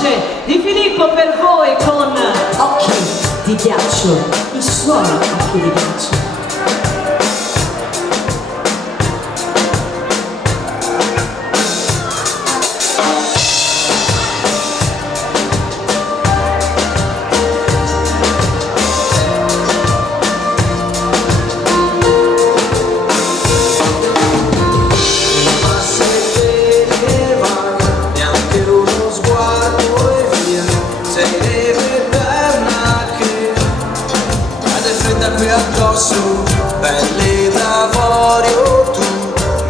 voce di Filippo per voi con Occhi di ghiaccio, i suoi occhi di ghiaccio. Addosso, pelle d'avorio, tu,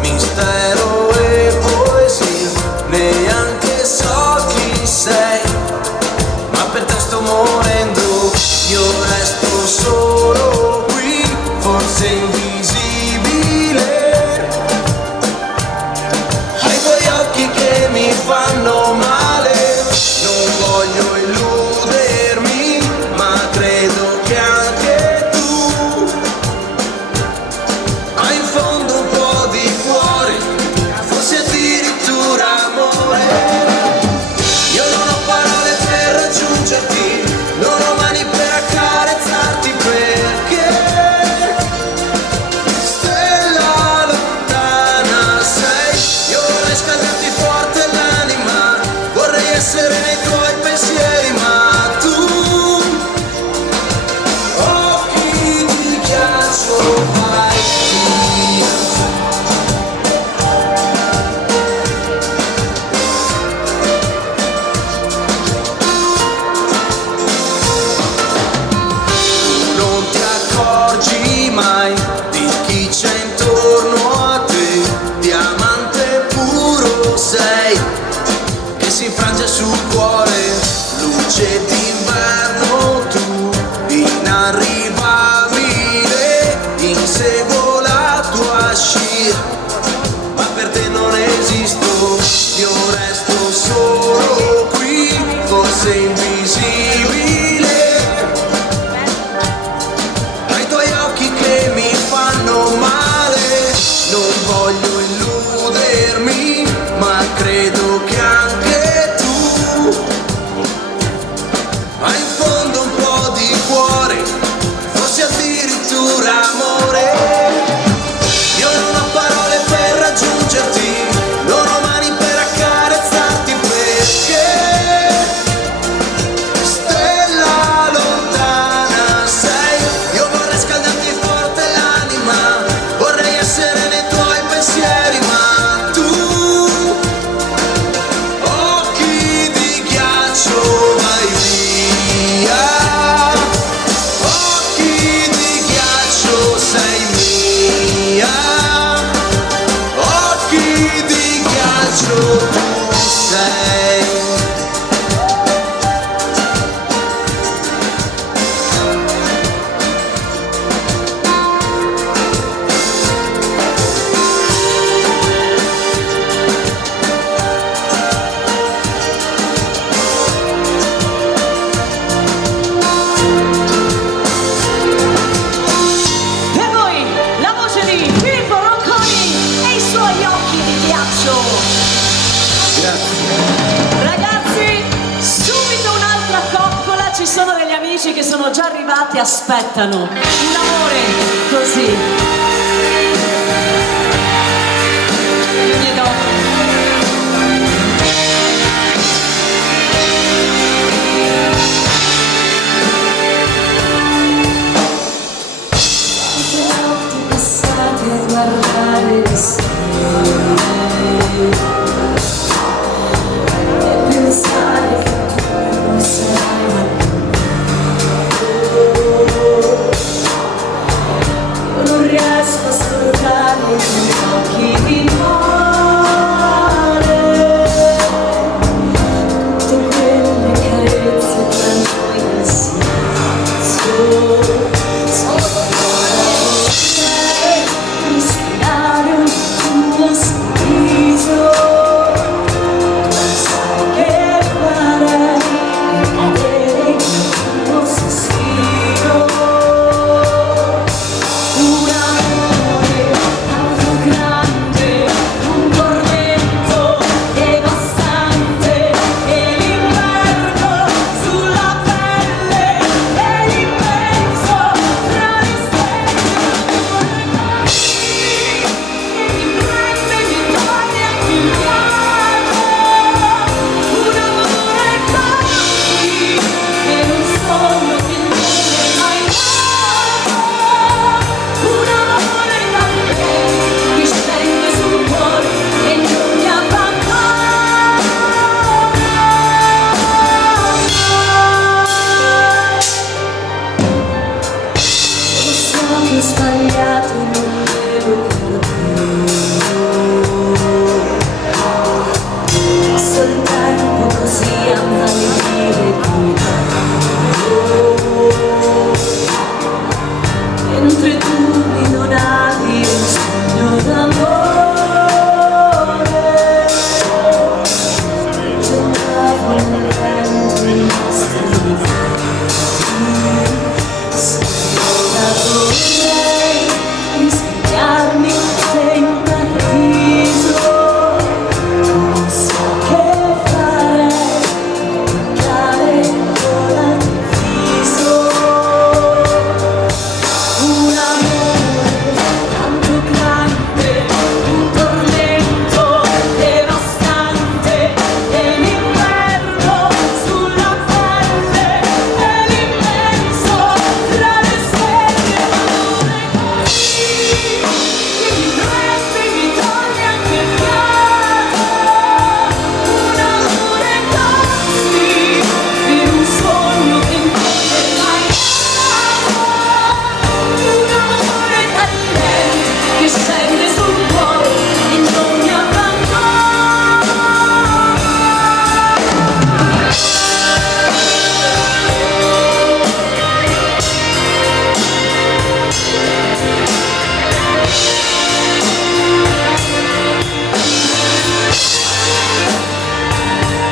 mistero e poesia, neanche so chi sei, ma per te sto morendo, io resto solo qui, forse invisibile, ai tuoi occhi che mi fanno male, non voglio illudermi, ma credo che anche non ho mani per accarezzarti perché stella lontana sei, io vorrei scaldarti forte l'anima, vorrei essere nei tuoi pensieri, ma tu occhi di ghiaccio vai via. Mai di chi c'è intorno a te, diamante puro sei, che si infrange sul cuore, luce d'inverno tu, inarrivabile, inseguo la tua scia, ma per te non esisto, io resto solo qui, forse invisibile. Non voglio illudermi, ma credo che anche tu hai in fondo un po' di cuore, forse addirittura amore. Io non ho parole per raggiungerti, non ho mani per accarezzarti perché stella lontana sei, io vorrei scaldarti forte l'anima, vorrei essere nei tuoi pensieri, ma tu occhi di ghiaccio vai via, occhi di ghiaccio sei mia, occhi di ghiaccio tu sei. Ragazzi, subito un'altra coccola, ci sono degli amici che sono già arrivati, aspettano un amore così. Non riesco sbagliato non devo più, soltanto così a maledire più. Mentre tu mi donavi un sogno d'amore, gettavo nel vento i nostri vorrei risvegliarmi se in paradiso tu non sai che fare, toccare ora il viso. Un amore tanto grande, un tormento devastante, e l'inverno sulla pelle, e l'immenso tra le stelle. Un amore così, che mi prende, mi toglie anche il fiato. Un amore così, per un sogno che non è mai nato. Un amore talmente che scende sul cuore e non mi abbandona.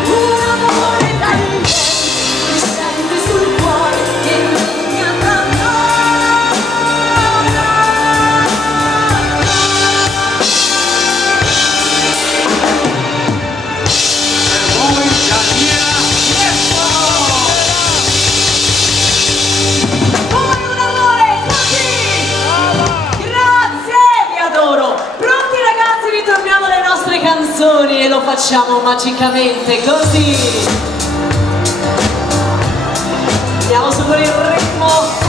Un amore talmente che scende sul cuore e non mi abbandona. Come un amore così! Grazie, vi adoro! Pronti ragazzi, ritorniamo alle nostre canzoni e lo facciamo magicamente così! Andiamo su con il ritmo!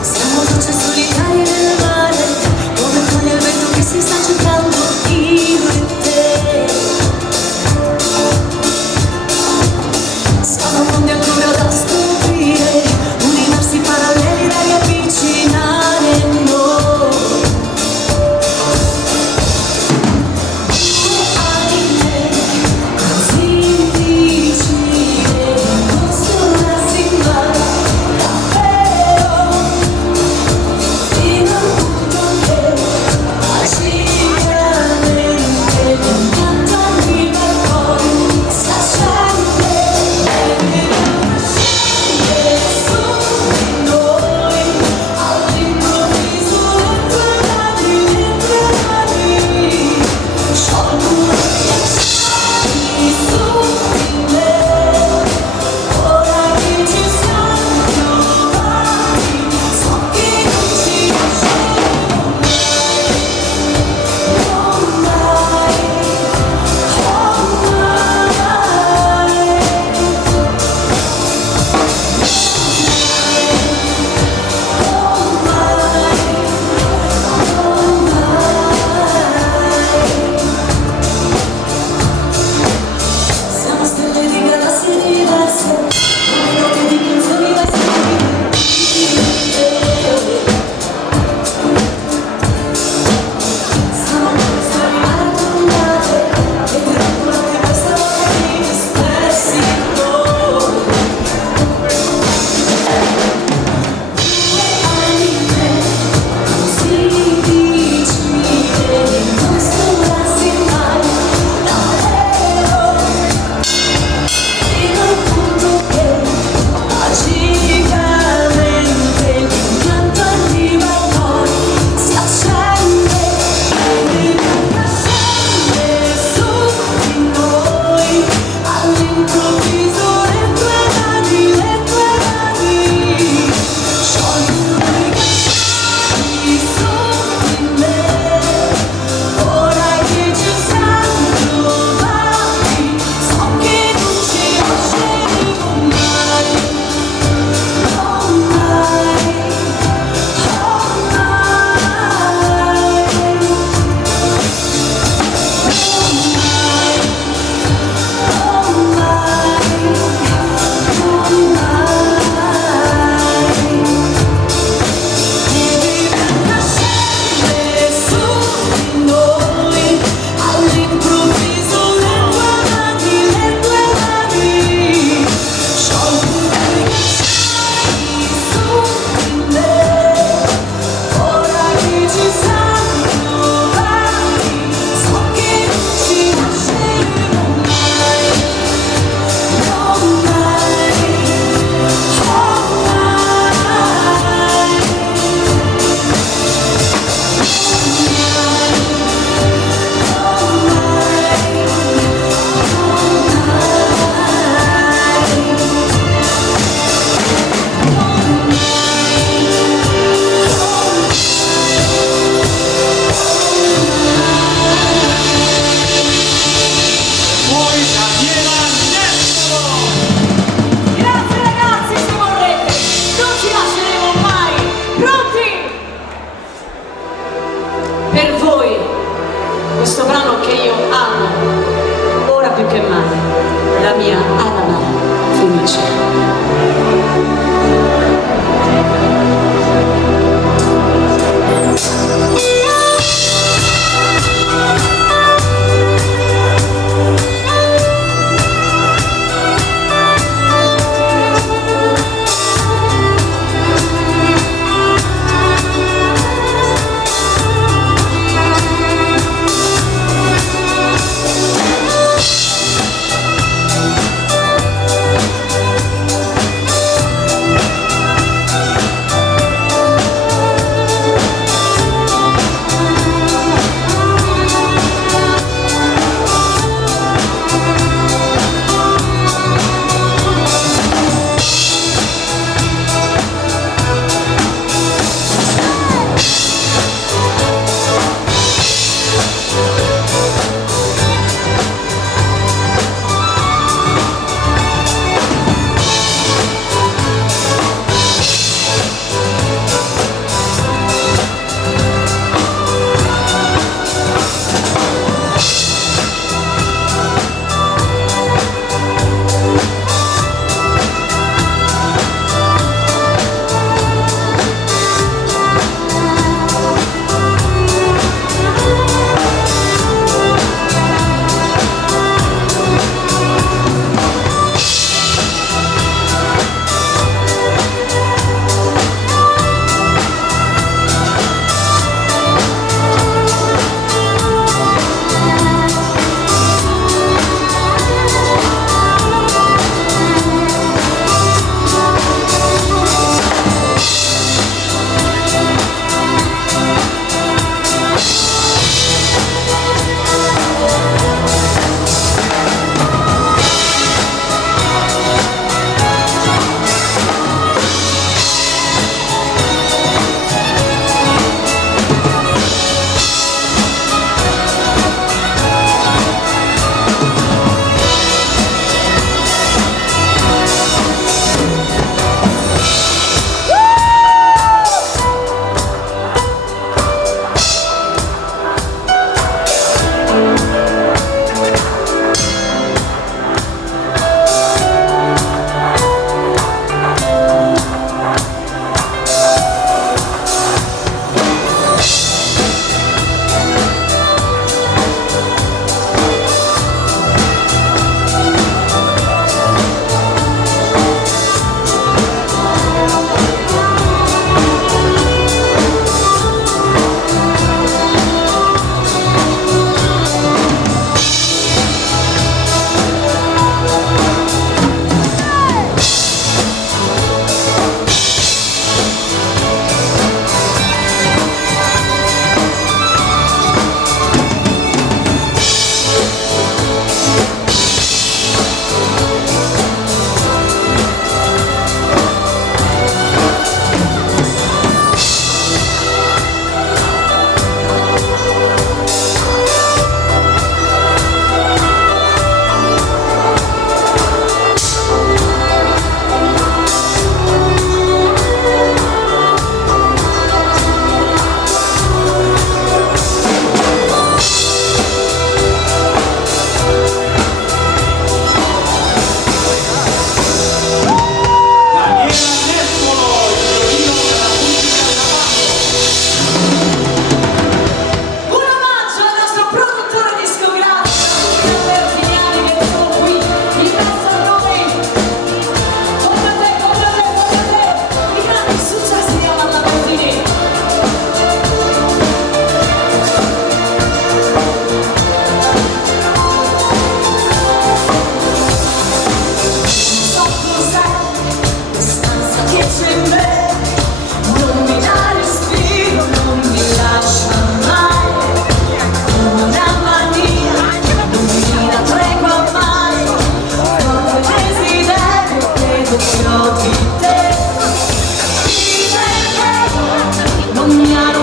Siamo dolci e solitari nel mare, come con il vento che si sta cercando io e te. Siamo mondi ancora da scoprire, universi paralleli.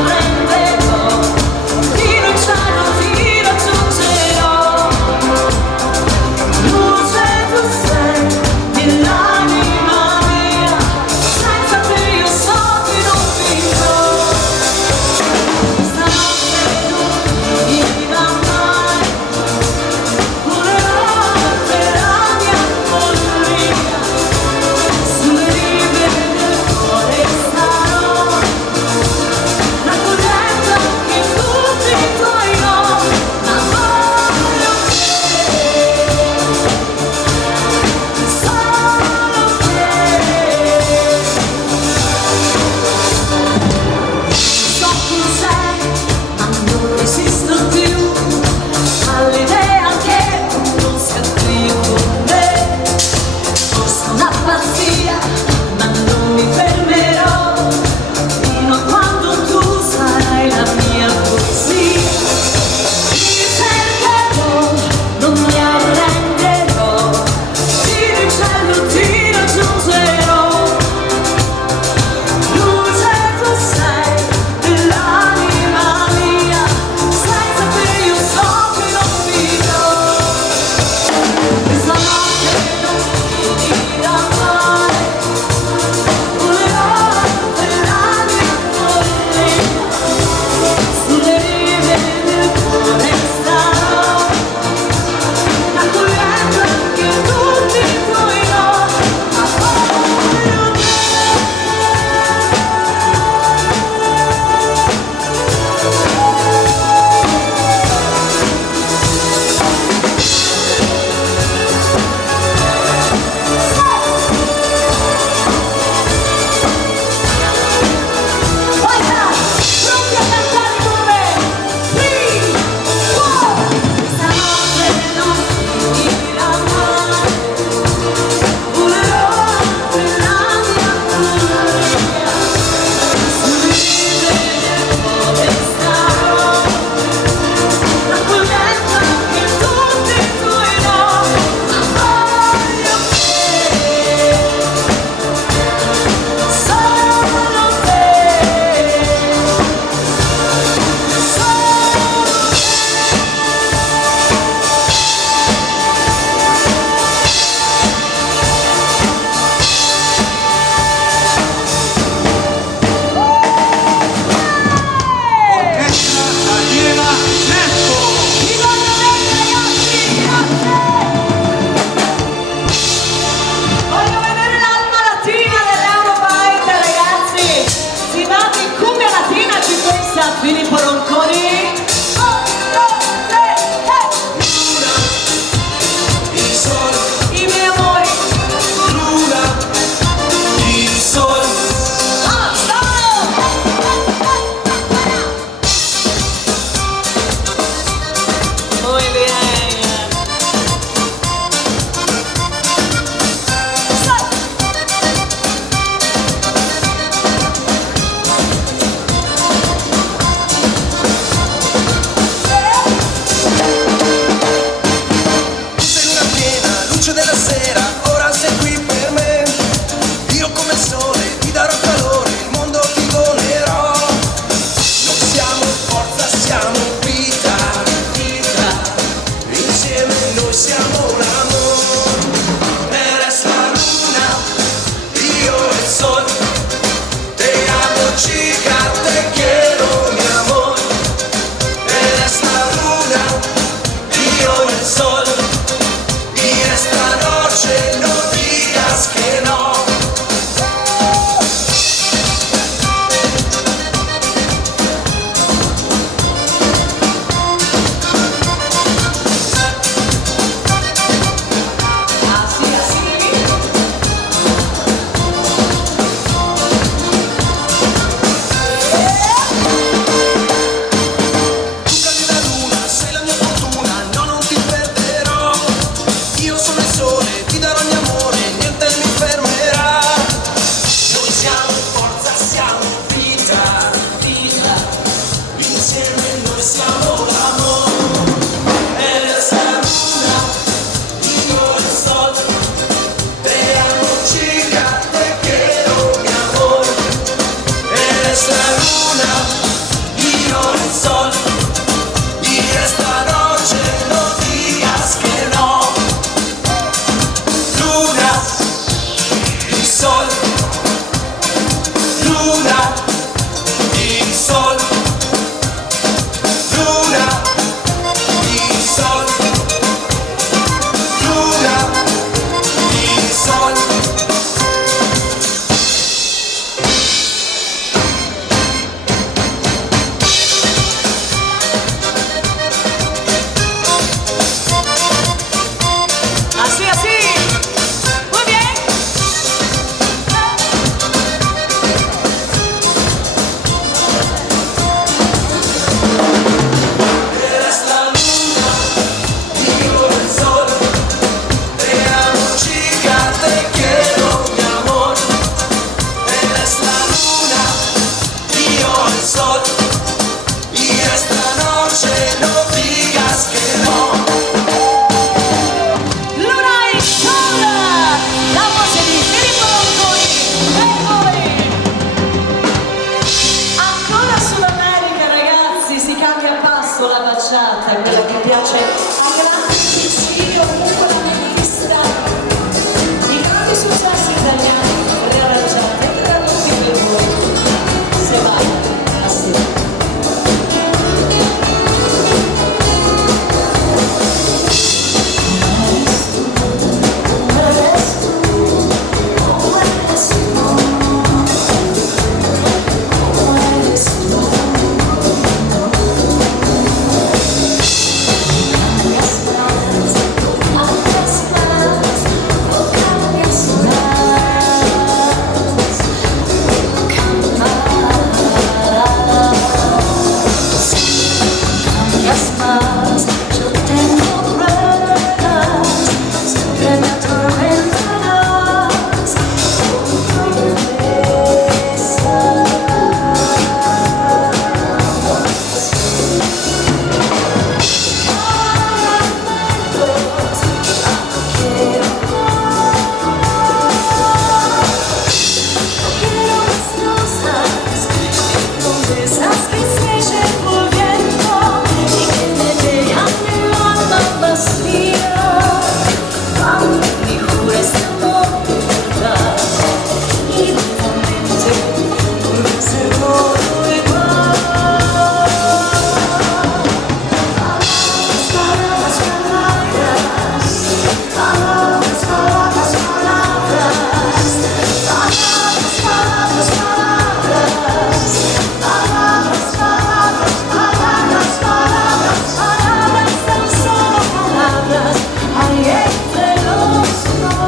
prenderò, rinunciarò, ti raggiungerò. Luce tu sei nell'anima mia, senza te io so che non vivrò. Stanotte non finiva mai, volerò per la mia follia, sulle rive del cuore starò, raccoglierò palabras que se llevó el viento y que me dejan el alma vacía. Cuando me juras de amor de verdad y lentamente por un segundo igual. Palabras, palabras, palabras, palabras, palabras, palabras, palabras, palabras, palabras, palabras, palabras, palabras, palabras, tan solo palabras hay entre los dos.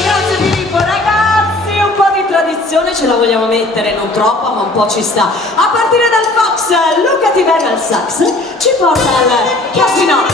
Grazie Filippo, ragazzi, un po' di tradizione ce la vogliamo mettere, non troppa ma un po' ci sta. A partire dal Fox, Luca Tiverio al sax, ci porta al Casino.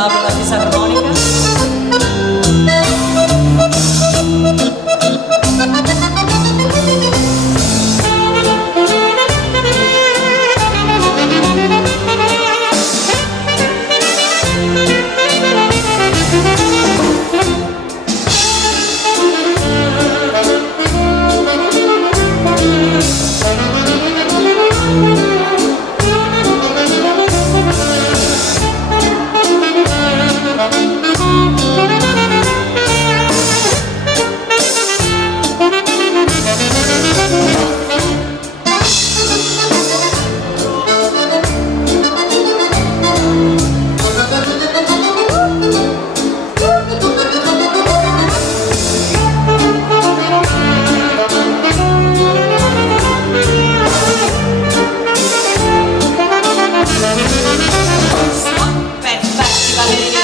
Paolo la fisarmonica. Perfetti ballerini.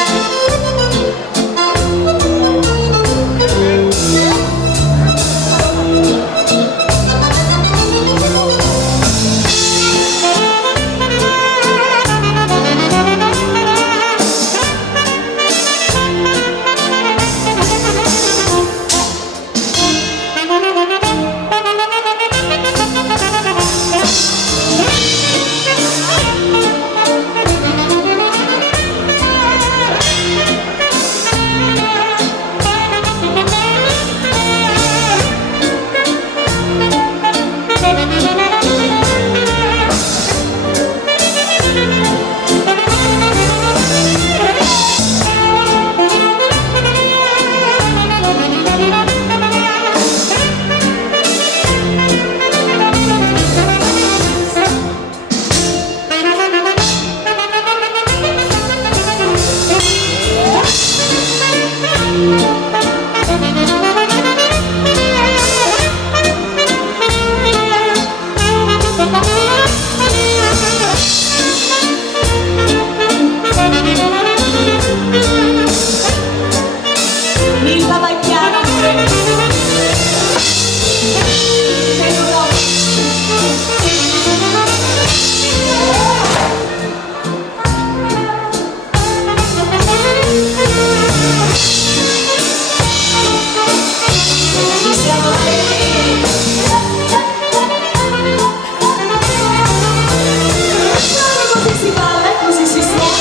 Milva vai piano pure. Ci siamo così si balla e così si suona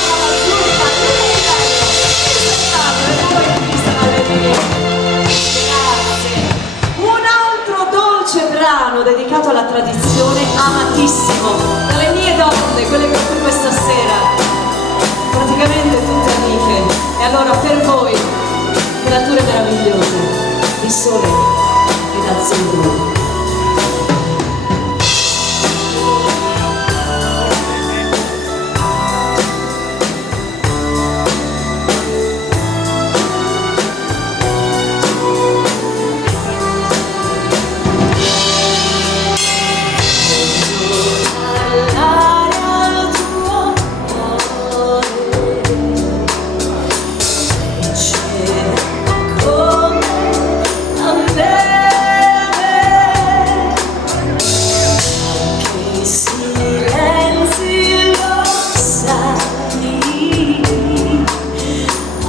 un altro dolce brano dedicato alla tradizione, amatissimo dalle mie donne, quelle con cui questa sera praticamente tutte amiche. E allora per voi, creature meravigliose di sole ed azzurro.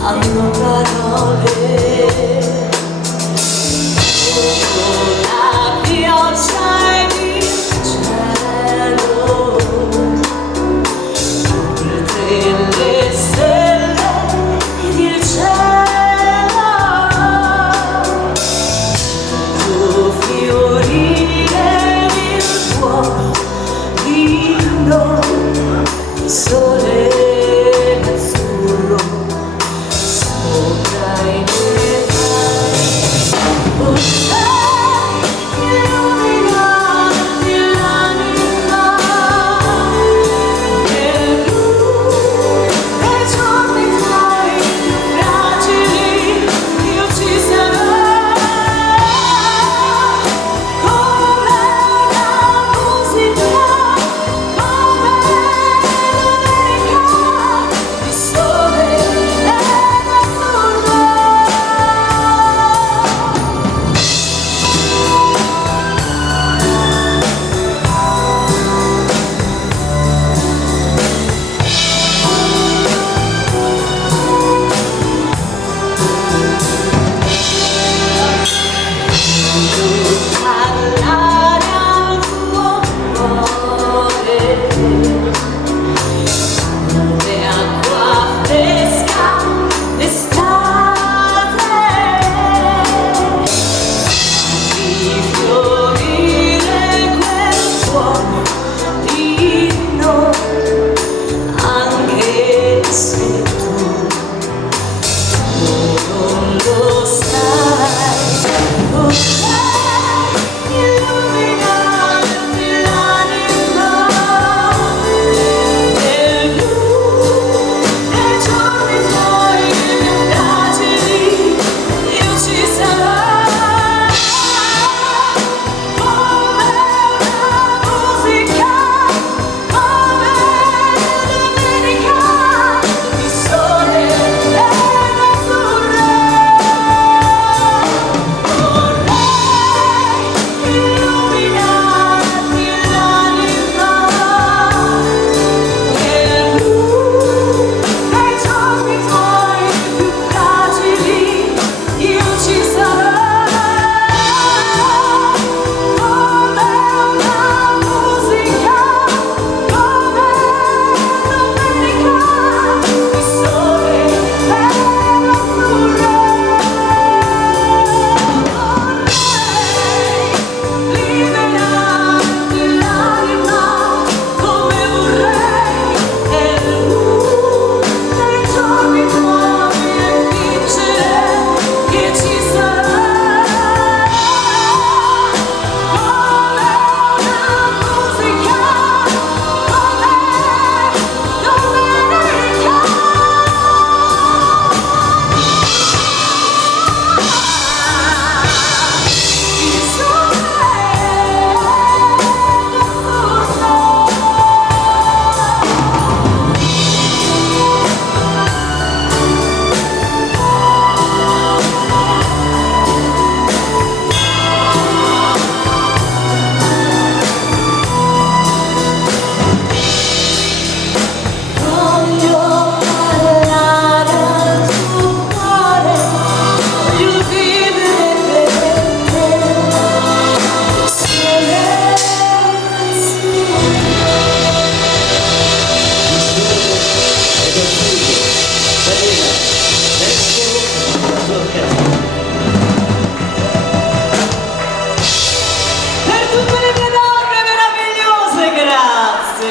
Hanno parole, la pioggia ed il cielo, oltre le stelle ed il cielo, tu fiorire il tuo inno, il sole azzurro.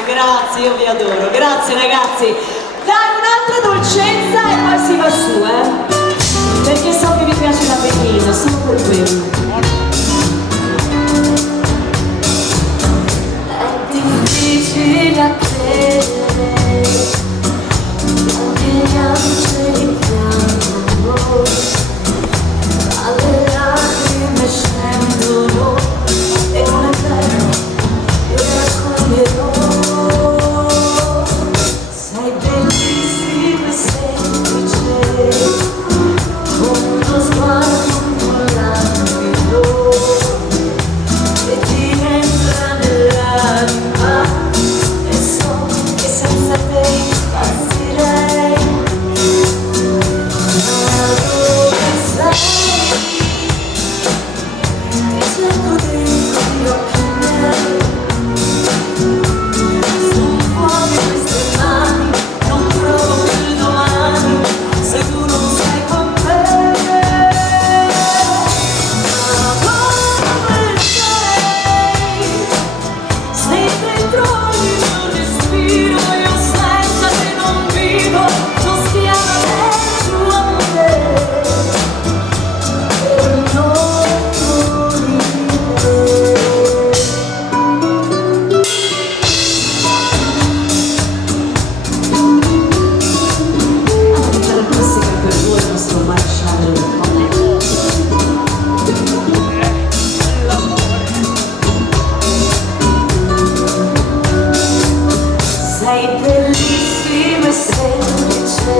grazie, io vi adoro, grazie ragazzi. Dai, un'altra dolcezza e poi si va su, perché so che vi piace la bellina, solo per quello. È difficile a credere, anche gli angeli piangono, alle lacrime scendono, e non è vero, io le raccoglierò. Sei bellissima e semplice, con uno sguardo un po' languido, e ti entra nell'anima, e so che senza te impazzirei. Ma dove sei? Ti cerco dentro gli occhi miei. Sono fuori queste mani, non provo più domani se tu non sei con me. Ma dove sei? Sei dentro ogni mio respiro, io senza te non vivo, sono schiava del tuo amore, per non morire. La chitarra classica per voi è il nostro maresciallo. Sei bellissima e semplice,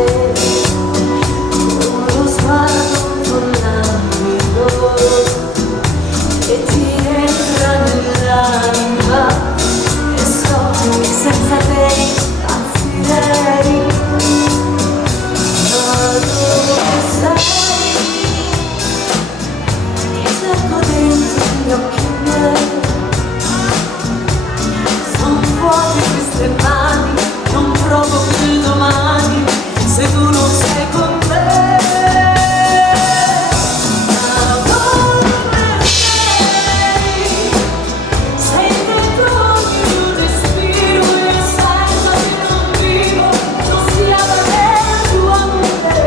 con uno sguardo un po' languido, e ti entra nell'anima, e so che senza te impazzirei. Ma dove sei? Ti cerco dentro gli occhi miei. Sono vuote queste mani, non provo più il domani se tu non sei con me. Ma dove sei? Sei dentro ogni mio respiro, io senza te non vivo, non sia del tuo amore,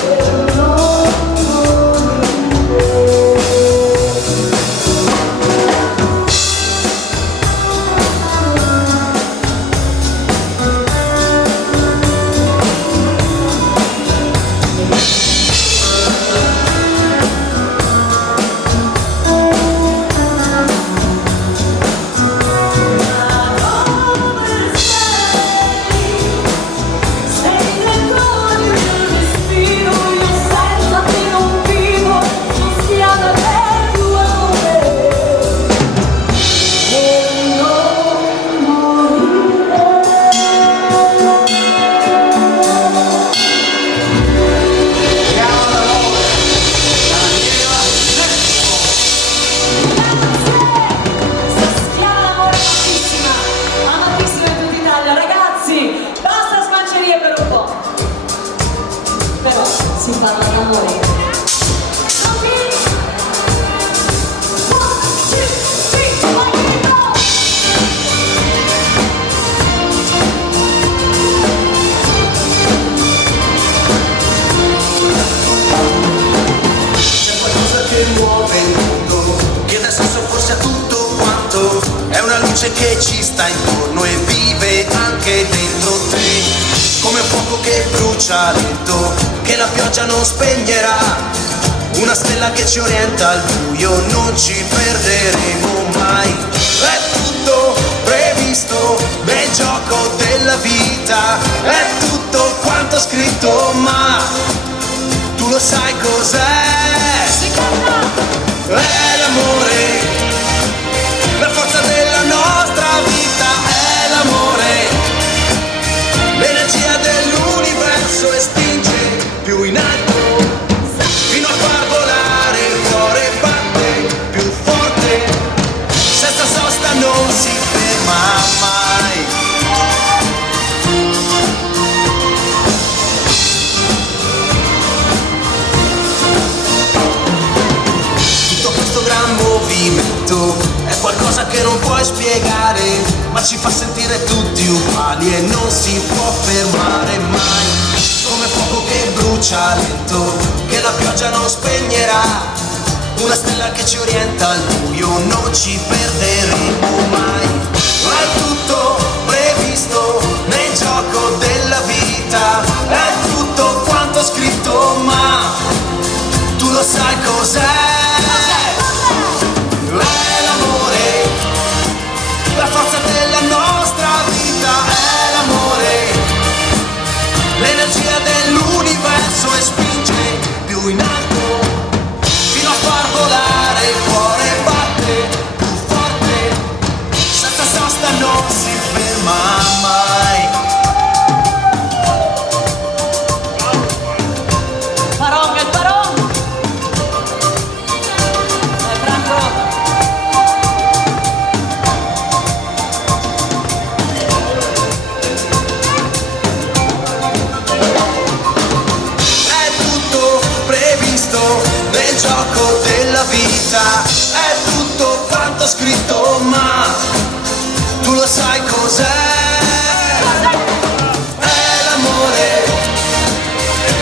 per non morire. Sei dentro ogni mio respiro, io senza te non vivo, non sia del tuo amore, per non morire. Schiava amatissima, amatissima in tutta Italia. Ragazzi, basta smancerie per un po'. Però si parla d'amore. C'è qualcosa che muove il mondo, che dà senso forse a tutto quanto. È una luce che ci sta intorno e vive anche dentro te. Come un fuoco che brucia lento, che la pioggia non spegnerà. Una stella che ci orienta al buio, non ci perderemo mai. È tutto previsto nel gioco della vita. È tutto quanto scritto, ma tu lo sai cos'è? È l'amore, la forza della nostra vita. È l'amore, l'energia dell'universo e spinge più in alto, fino a far volare il cuore, batte più forte, senza sosta non si ferma mai. ma ci fa sentire tutti uguali e non si può fermare mai. Come fuoco che brucia lento, che la pioggia non spegnerà, una stella che ci orienta al buio, non ci perderemo mai. Ma è tutto previsto nel gioco della vita, è tutto quanto scritto, ma tu lo sai cos'è? È l'amore, la forza della nostra vita, è l'amore, l'energia dell'universo e spinge più in alto fino a far volare il cuore, batte più forte, senza sosta non si ferma mai. Parong, il Parong! Franco! È tutto previsto nel gioco della vita, è tutto quanto scritto, ma tu lo sai cos'è? È l'amore,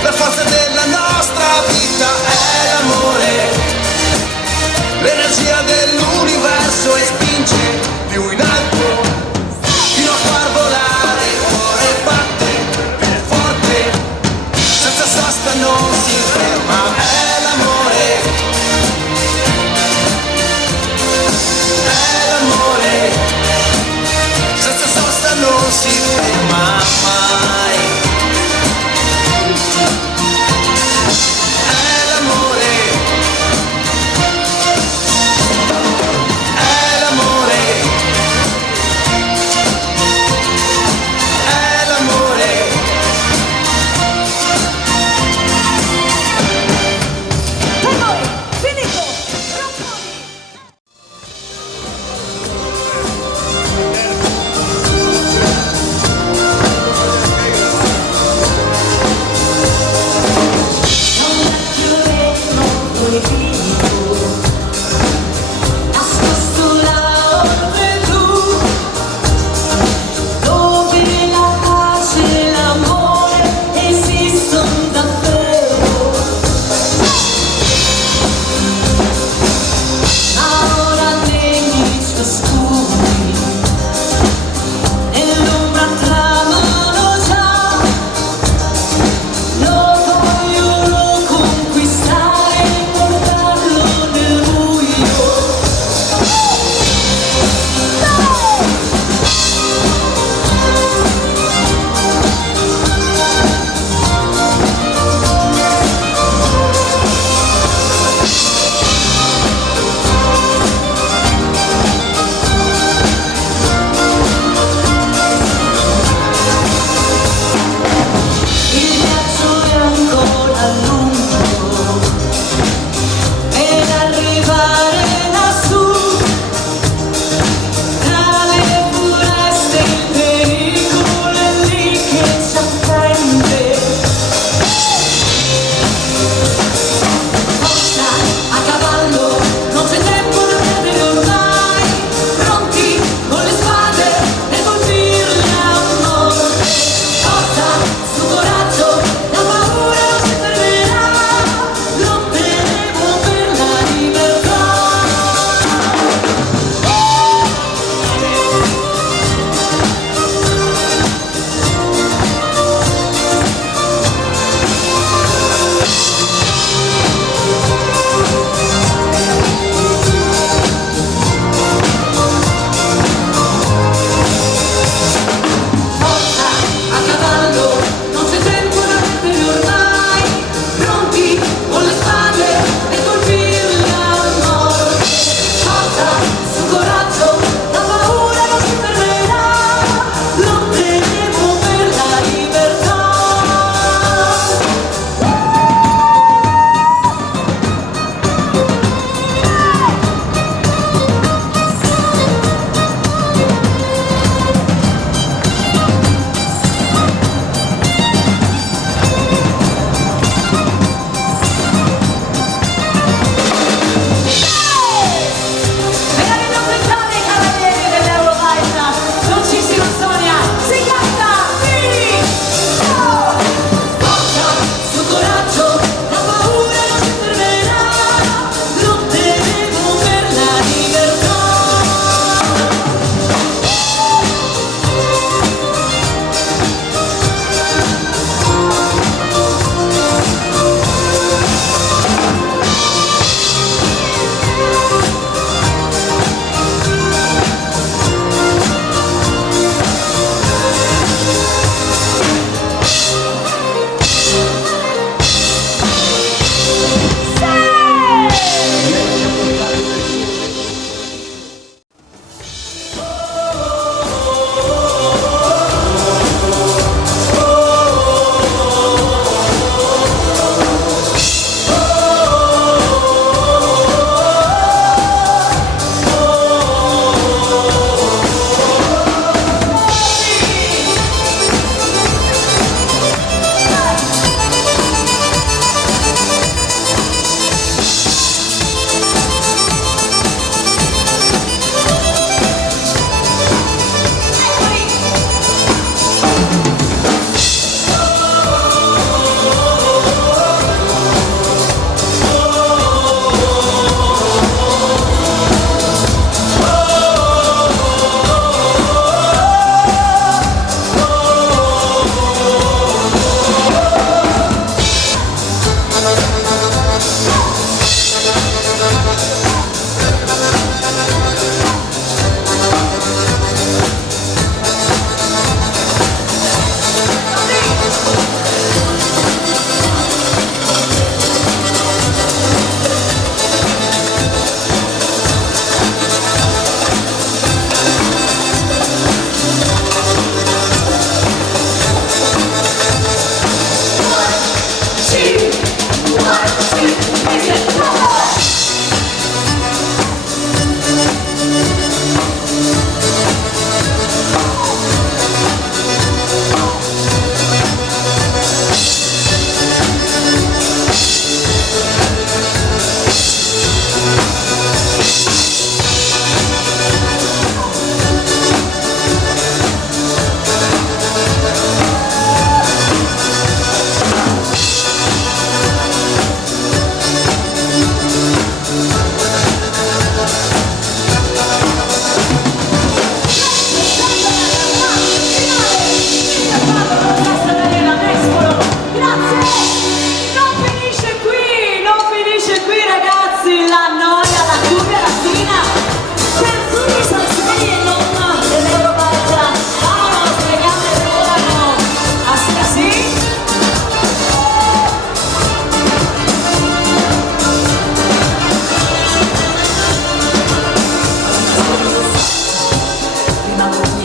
la forza della nostra vita, è l'amore, l'energia dell'universo e spinge più in alto fino a far volare il cuore, batte più forte, senza sosta non si ferma. È l'amore, è l'amore, senza sosta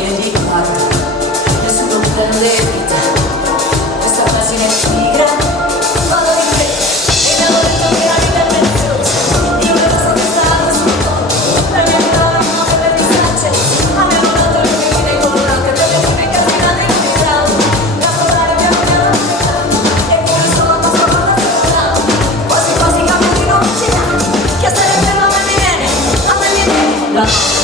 storie di parte, nessuno prende vita, questa pagina è pigra, vado di te, e mi hanno detto che la vita è preziosa, io me lo so che stavo sul fondo, per me mi davano per le distanze, avevano dato le mie vite colorate, delle prime camminate in un grado, da provare piano piano e poi sono passato da strada, quasi quasi cambio di velocità, che sarebbe ma me ne viene, la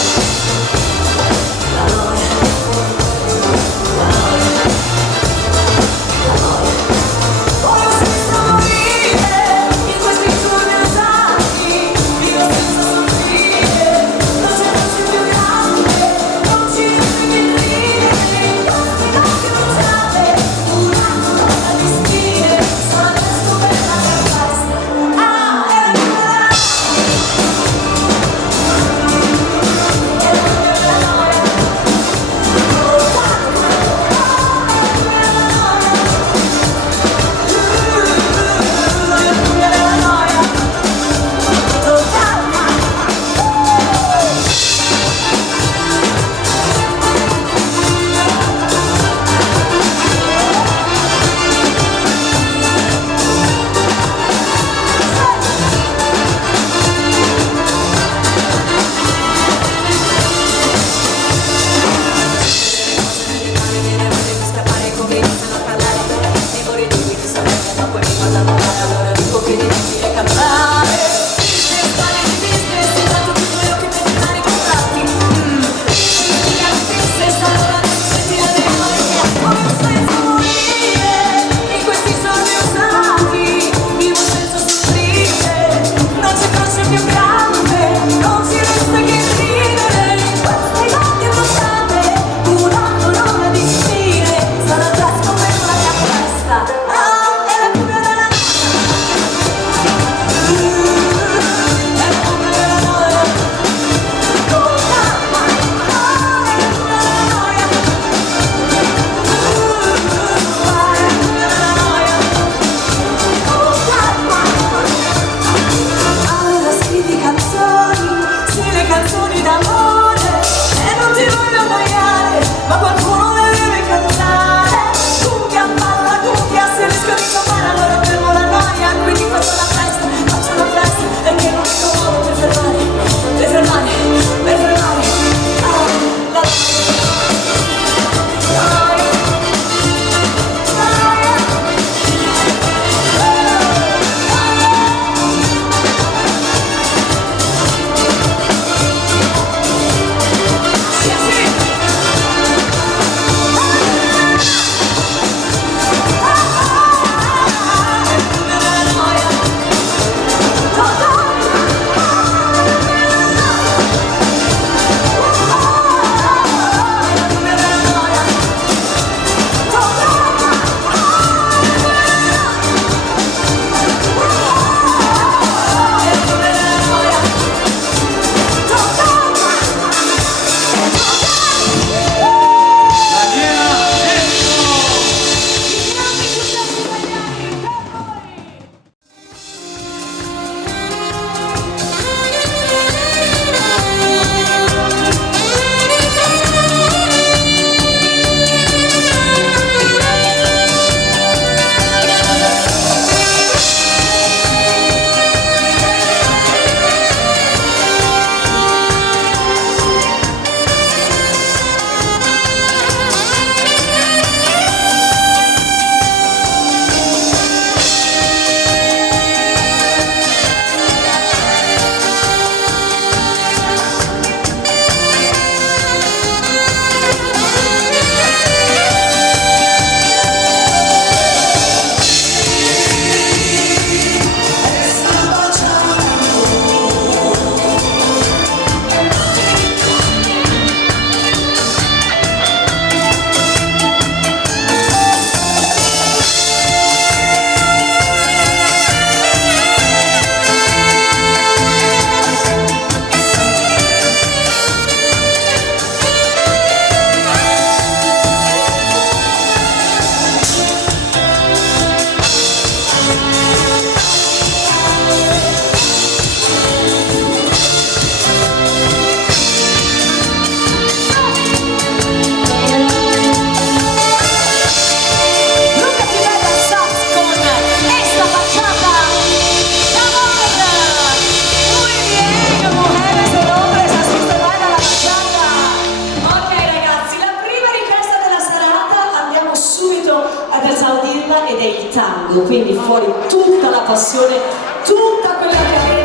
del tango, quindi fuori tutta la passione, tutta quella che avete.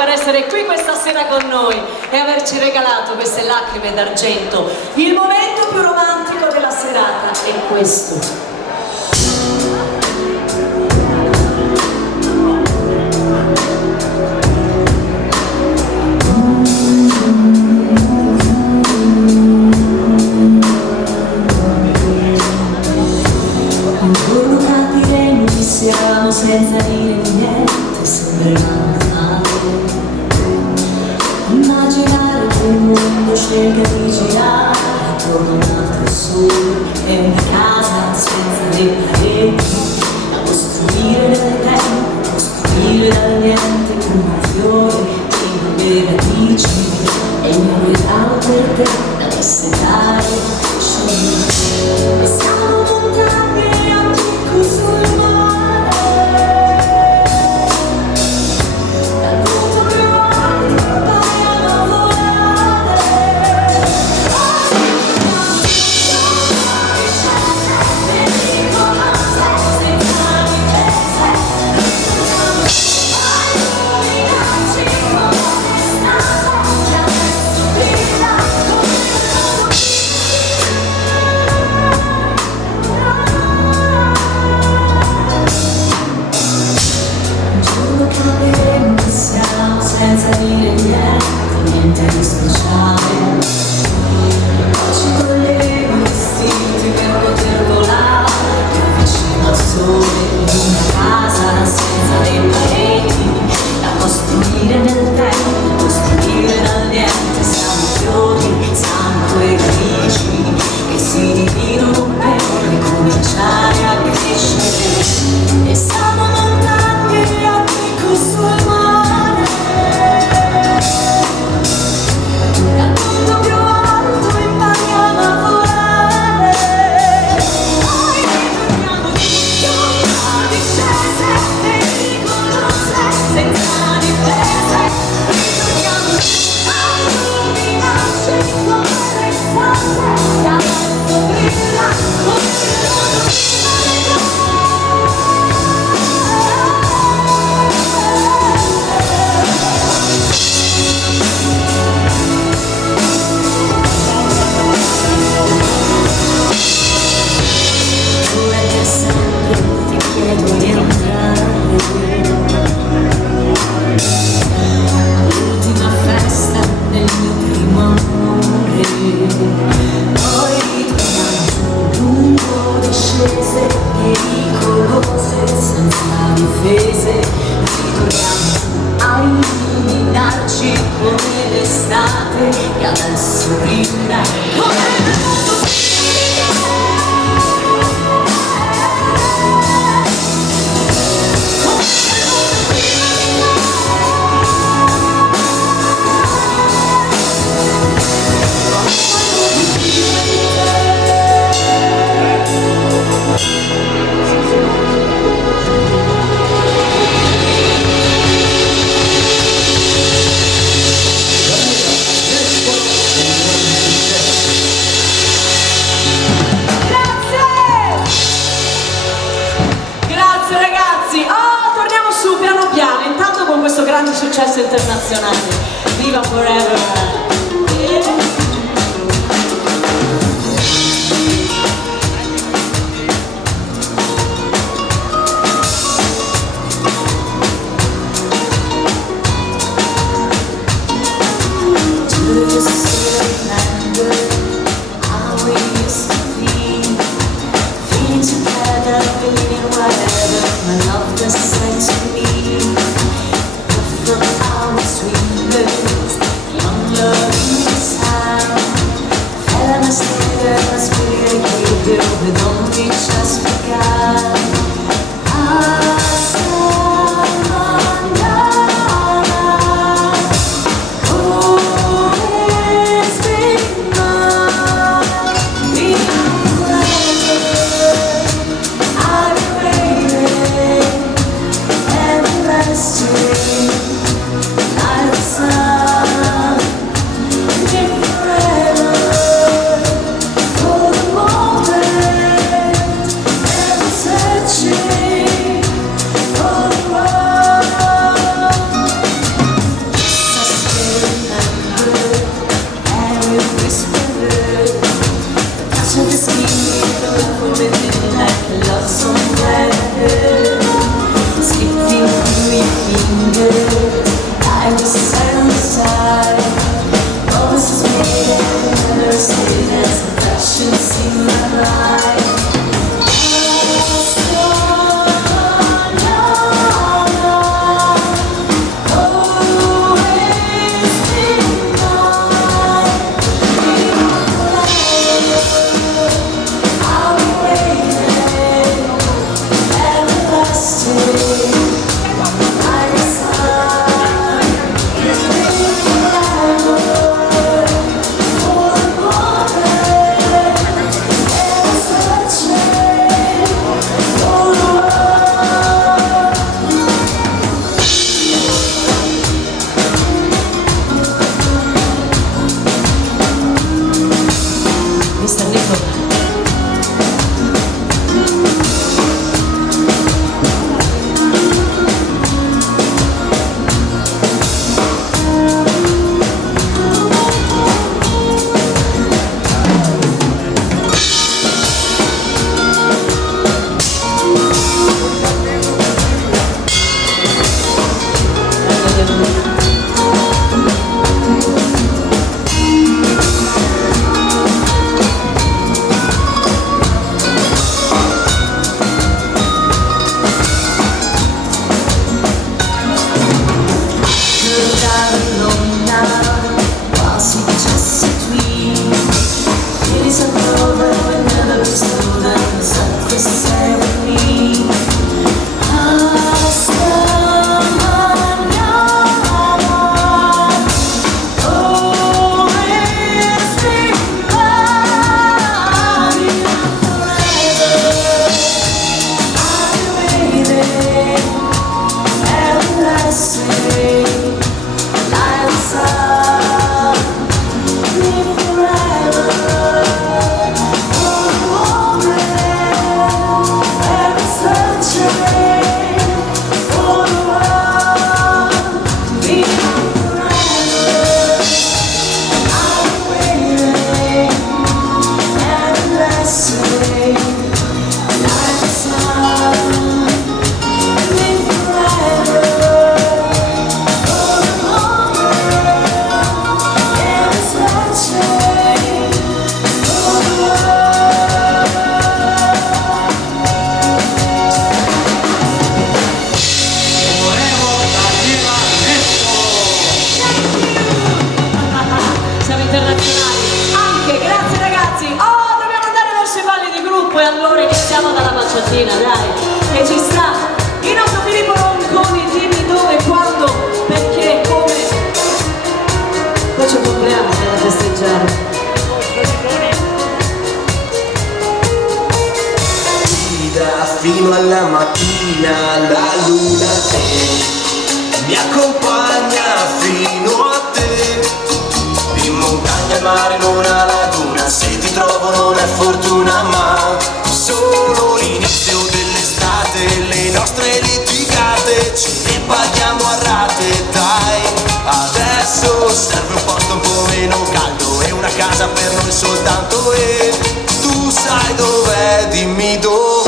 per essere qui questa sera con noi e averci regalato queste lacrime d'argento. Il momento più romantico della serata è questo. Senza dire niente, sembrerà male. quando cerca di girare attorno a un altro sole è una casa senza dei pareti da costruire nel tempo, costruire dal niente come un fiore pieno di radici e un regalo per te da dissetare e siamo montagne a picco sul mare dal punto più alto impariamo a volare senza dire niente di speciale ci toglieremo i vestiti per poter volare più vicino al sole in una casa senza dei pareti da costruire nel tempo, costruire dal niente siamo fiori, siamo quei radici che si dividono per ricominciare a crescere e siamo montagne a picco sul mare. L'ultima festa del mio primo amore, poi ritorniamo su lungo discese pericolose senza difese, ritorniamo a illuminarci come l'estate che adesso brinda come il mondo. Con questo grande successo internazionale, Viva Forever! Sweet girls, young love. grazie. Siamo internazionali anche, grazie ragazzi. Oh, dobbiamo andare verso i balli di gruppo e allora iniziamo dalla baciatina, dai, che ci sta il nostro Filippo Ronconi. Dimmi dove, quando, perché, come. Poi c'è il compleanno, c'è da festeggiare. Fino alla mattina la luna mi accompagna fino a te. In montagna, al mare, in una laguna, se ti trovo non è fortuna ma solo l'inizio dell'estate. Le nostre litigate ce ne paghiamo a rate, dai. Adesso serve un posto un po' meno caldo e una casa per noi soltanto. E tu sai dov'è, dimmi dove.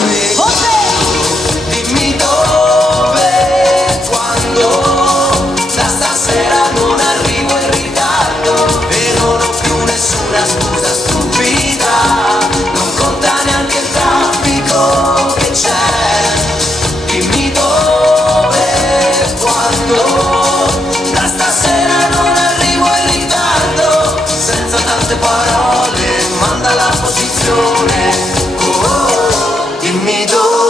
Dimmi dove, quando, da stasera non arrivo in ritardo e non ho più nessuna scusa stupida, non conta neanche il traffico che c'è. Dimmi dove, quando, da stasera non arrivo in ritardo, senza tante parole, manda la posizione. Oh, oh, dimmi dove.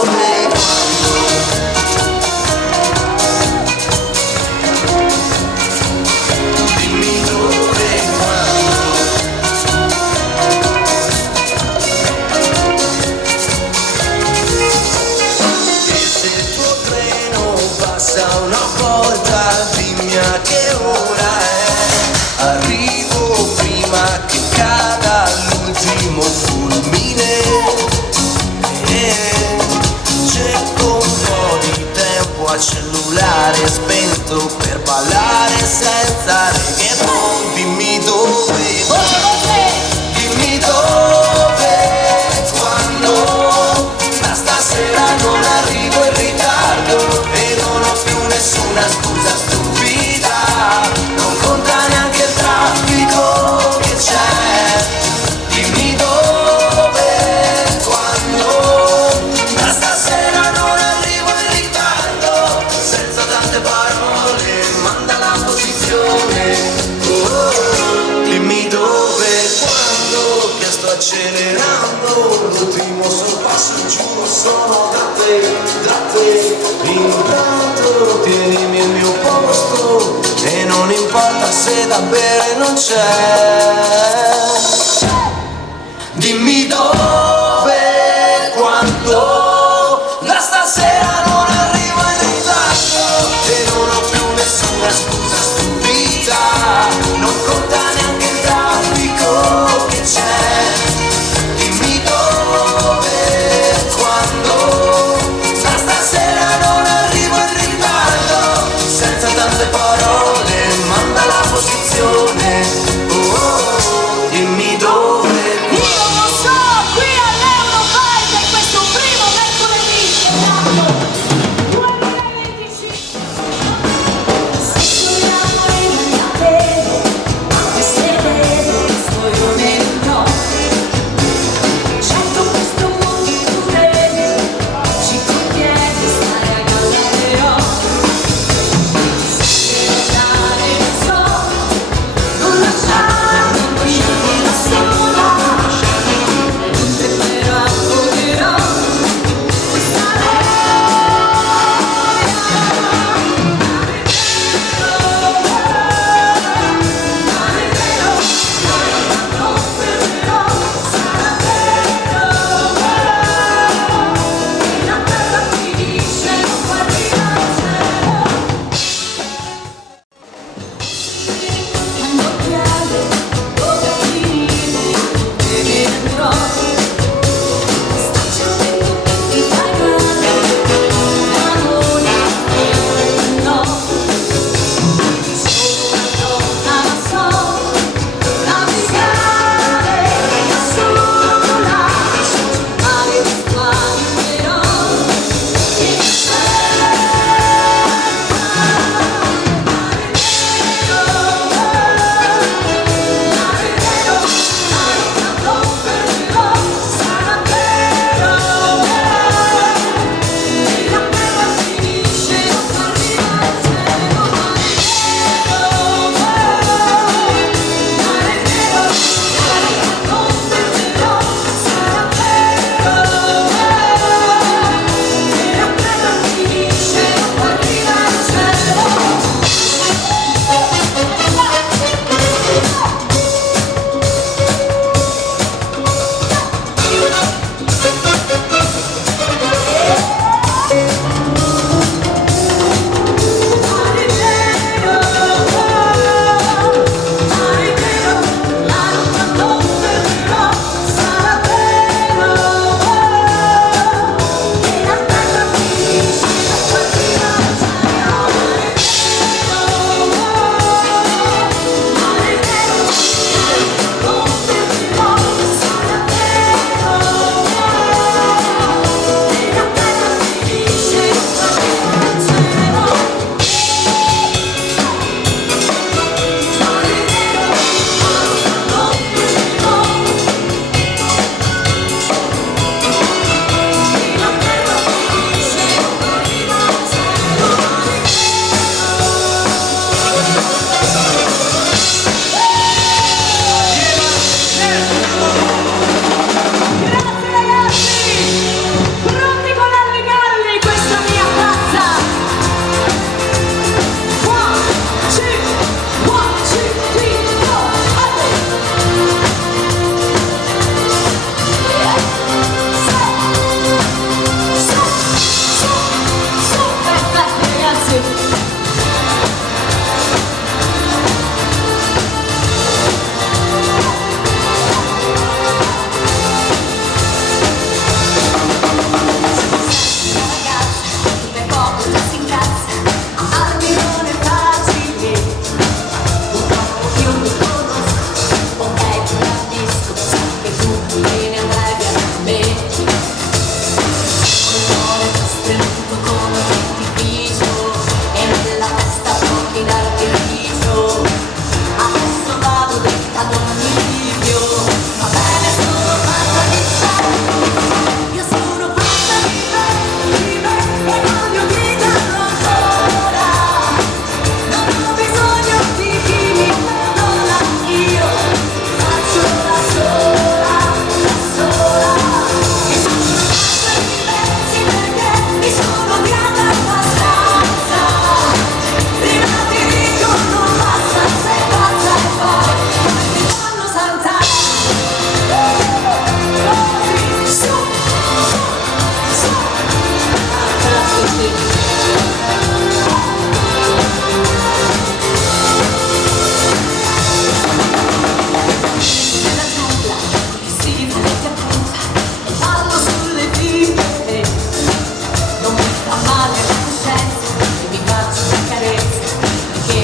Una volta dimmi a che ora è, arrivo prima che cada l'ultimo fulmine e cerco un po' di tempo al cellulare spento per ballare senza reggaeton. Dimmi dove, dimmi dove, quando, da stasera non arrivo in ritardo e non ho più nessuna scusa stupida, non conta neanche il traffico che c'è. Dimmi dove, quando, da stasera non arrivo in ritardo, senza tante parole, manda la posizione. Oh, oh, dimmi dove, quando, che sto accelerando, l'ultimo sorpasso giuro sono da te, da te. Intanto tienimi il mio posto e non importa se da bere non c'è. Dimmi dove, quando, da stasera non arrivo in ritardo e non ho più nessuna scusa stupida, non conta neanche il traffico che c'è. Dimmi dove, quando, da stasera non arrivo in ritardo, senza tante parole, manda la posizione. Oh, oh, oh, dimmi dove. Io lo so, qui all'Eurovibe questo primo mercoledì, esatto, 2025.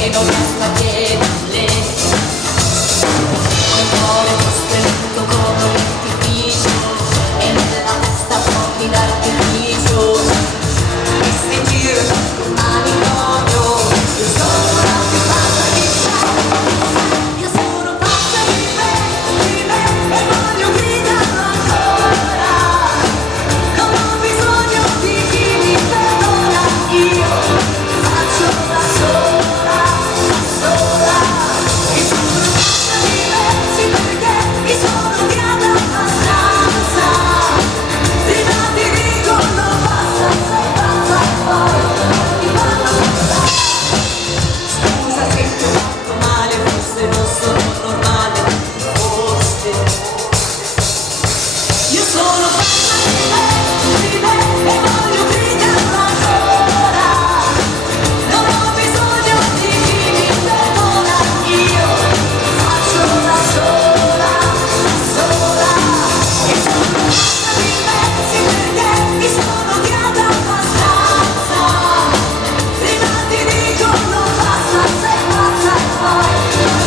che non basta chiederle. Il cuore sostenuto come un artificio e nella testa fuochi d'artificio. E sentire un manicomio, io sono la più pazza di me. Io sono pazza di me e voglio gridarlo ancora. Non ho bisogno di chi mi perdona, io faccio da sola, da sola. E sono pazza di me, sì, perché mi sono odiata abbastanza. Prima ti dico non basta, sei pazza e poi ti fanno passare. Scusa se ti ho fatto male, forse non sono normale, forse. Io sono pazza di me e voglio gridarlo ancora. Non ho bisogno di chi mi perdona, io faccio da sola, da sola. E sono pazza di me, sì, perché mi sono odiata abbastanza. Prima ti dico non basta, sei pazza e poi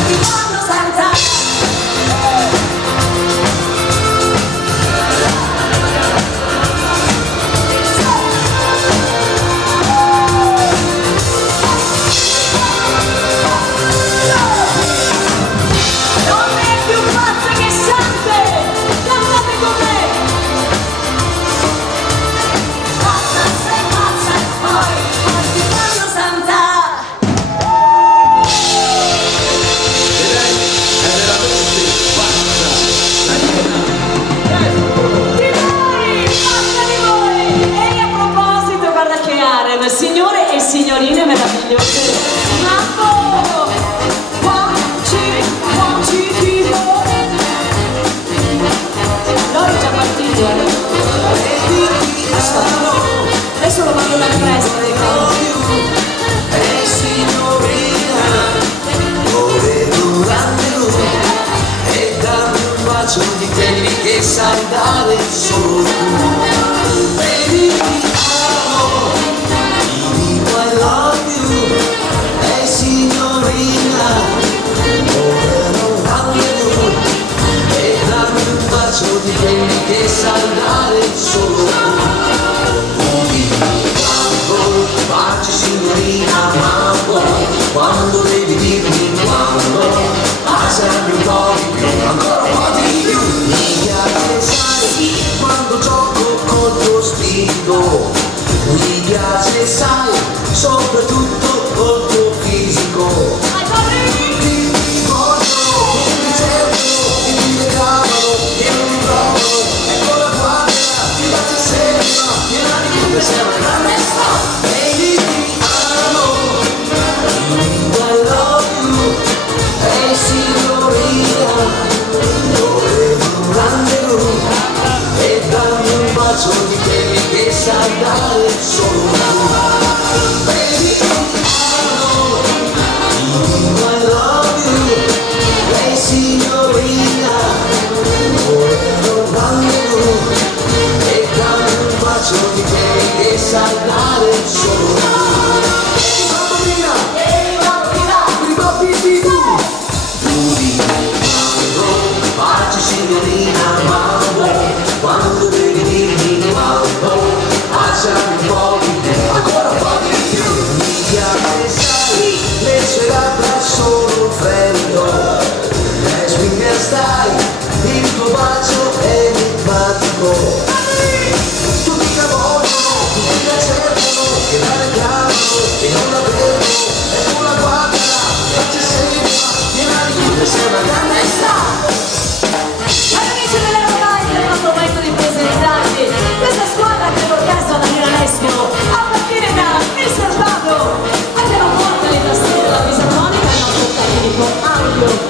ti fanno saltare. Donne più pazze che sante, cantate con me. Pazza, sei pazza e poi ti fanno santa. E lei è veramente pazza, la Nina. Di voi, pazza di voi! E a proposito, guarda che harem, signore e signorine meravigliose. Mambo! Quanti tipo? Loro è già partito, adesso lo mando dal presto, Ehi signorina, volevo rendezvous e darmi un bacio di quelli che sai dare solo tu. Baby, amo, ti dico I love you. Ehi signorina, volevo rendezvous e darmi un bacio di quelli che sai dare solo tu. Quando baci signorina, mambo, quando devi dirmi quando, baciami un po' di più, ancora un po' di più. Mi piace sai, quando gioco col tuo spirito, mi piace sai, soprattutto col tuo fisico. Ti vogliono, ti cercano, ti legavano, e non ti trovano, ecco la guardia, ti bacia sempre, ti mani come sei una grande star. Baby, ti amo, I love you, ehi signorina, volevo un rendezvous e darmi un bacio di quelli che sai dare solo tu. Baby, ti amo, I love you, ehi signorina, volevo un rendezvous e darmi un bacio di quelli che sai dare solo tu. Bambina, tu di mambo, baci signorina, mambo, quando devi dirmi mambo, baciami un po' di più, ancora un po' di più. Mi piace sai, le sue labbra sono freddo, le sue stai, il tuo bacio è enigmatico. Tutti la vogliono, tutti la cercano, che la reclamano, che non la vedono, e tu la guardala, e ci sembra, piena di cure, sei una grande star. Amici delle Romagna, è il nostro momento di presentarvi questa squadra che l'orchestra da Milanesco, a partire da Mr. Pablo, anche non porta le tastiere della fisarmonica, il nostro tecnico audio.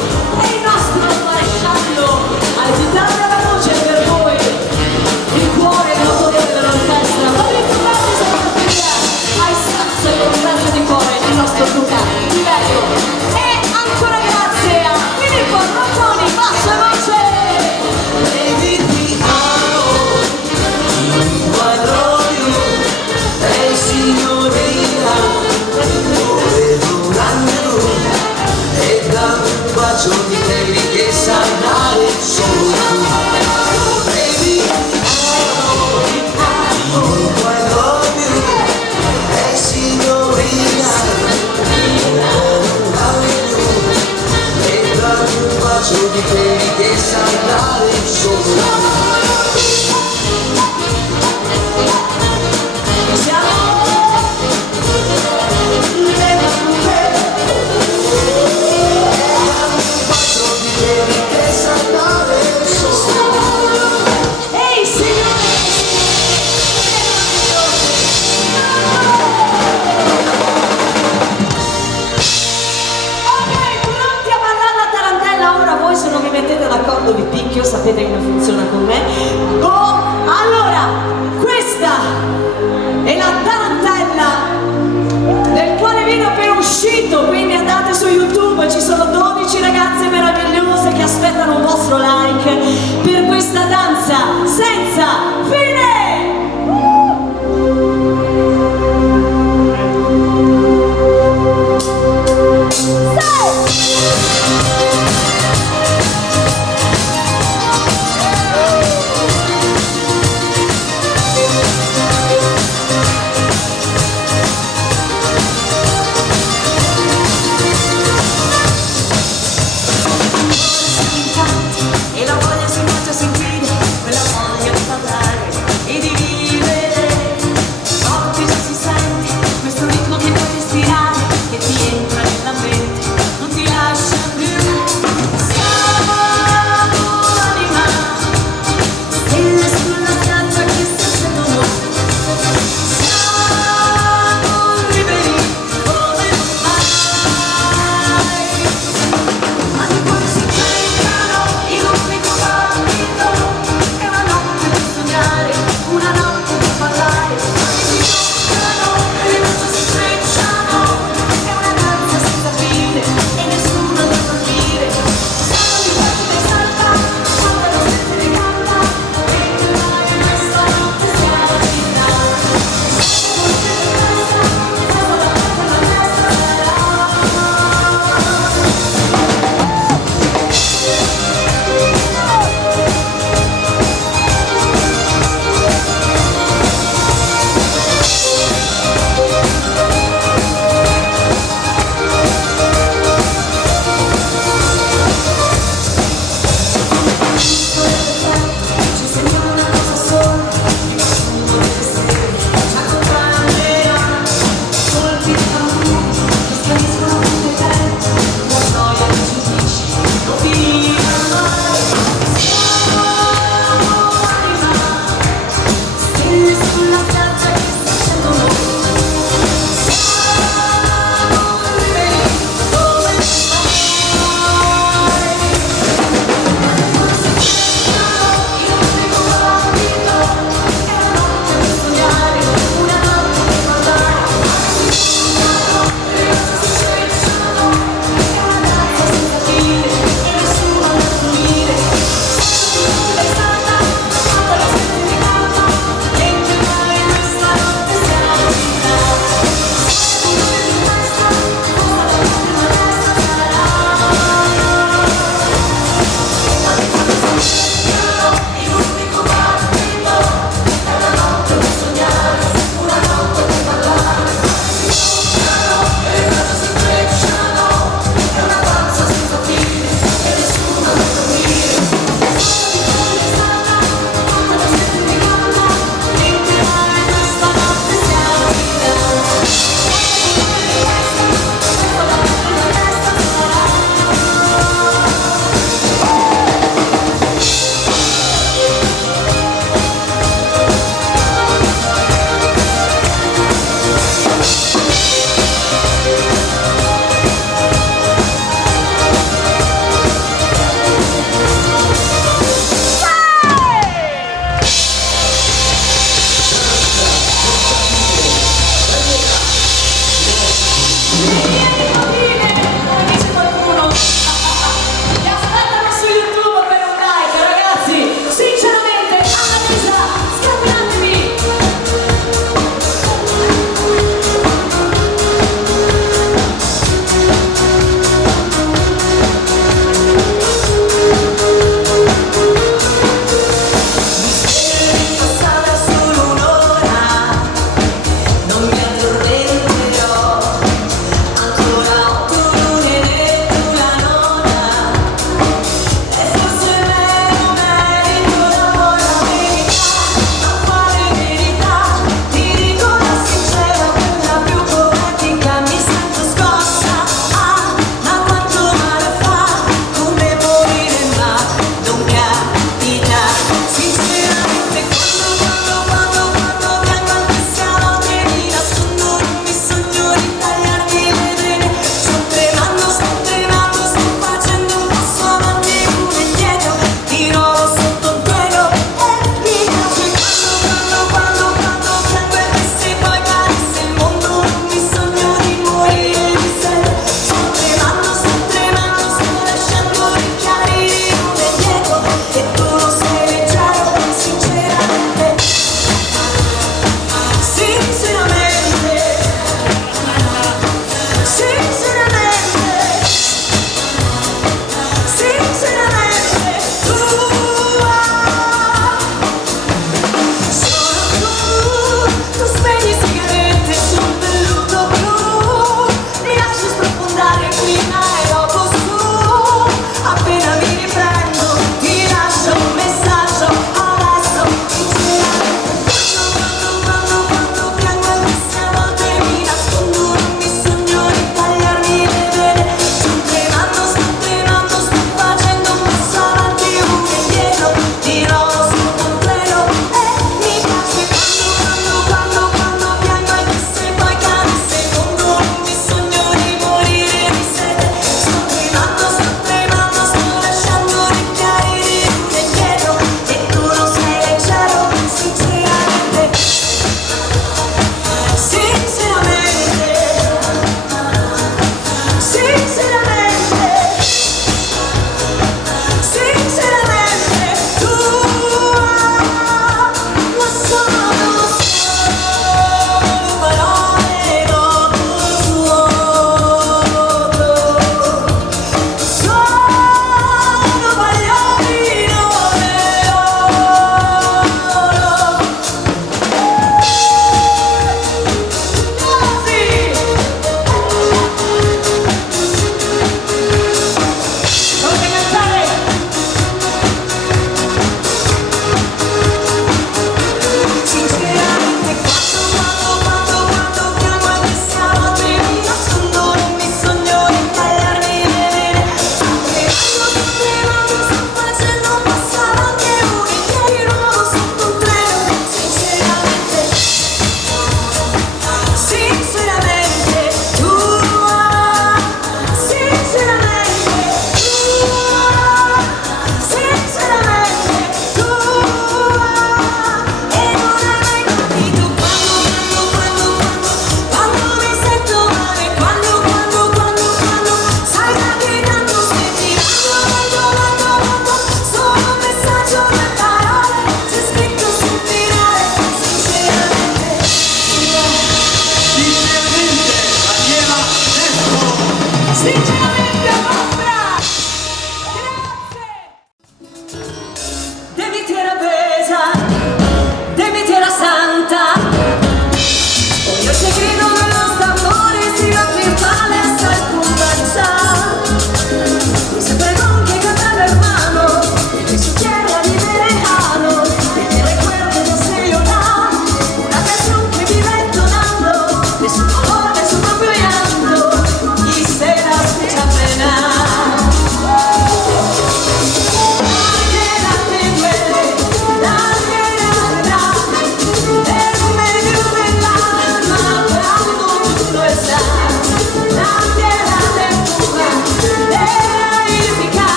miei bambine, come dice qualcuno, mi aspettano su YouTube per un like, ragazzi, sinceramente, Annalisa, scambiatevi! Passata solo un'ora, non mi addormenterò ancora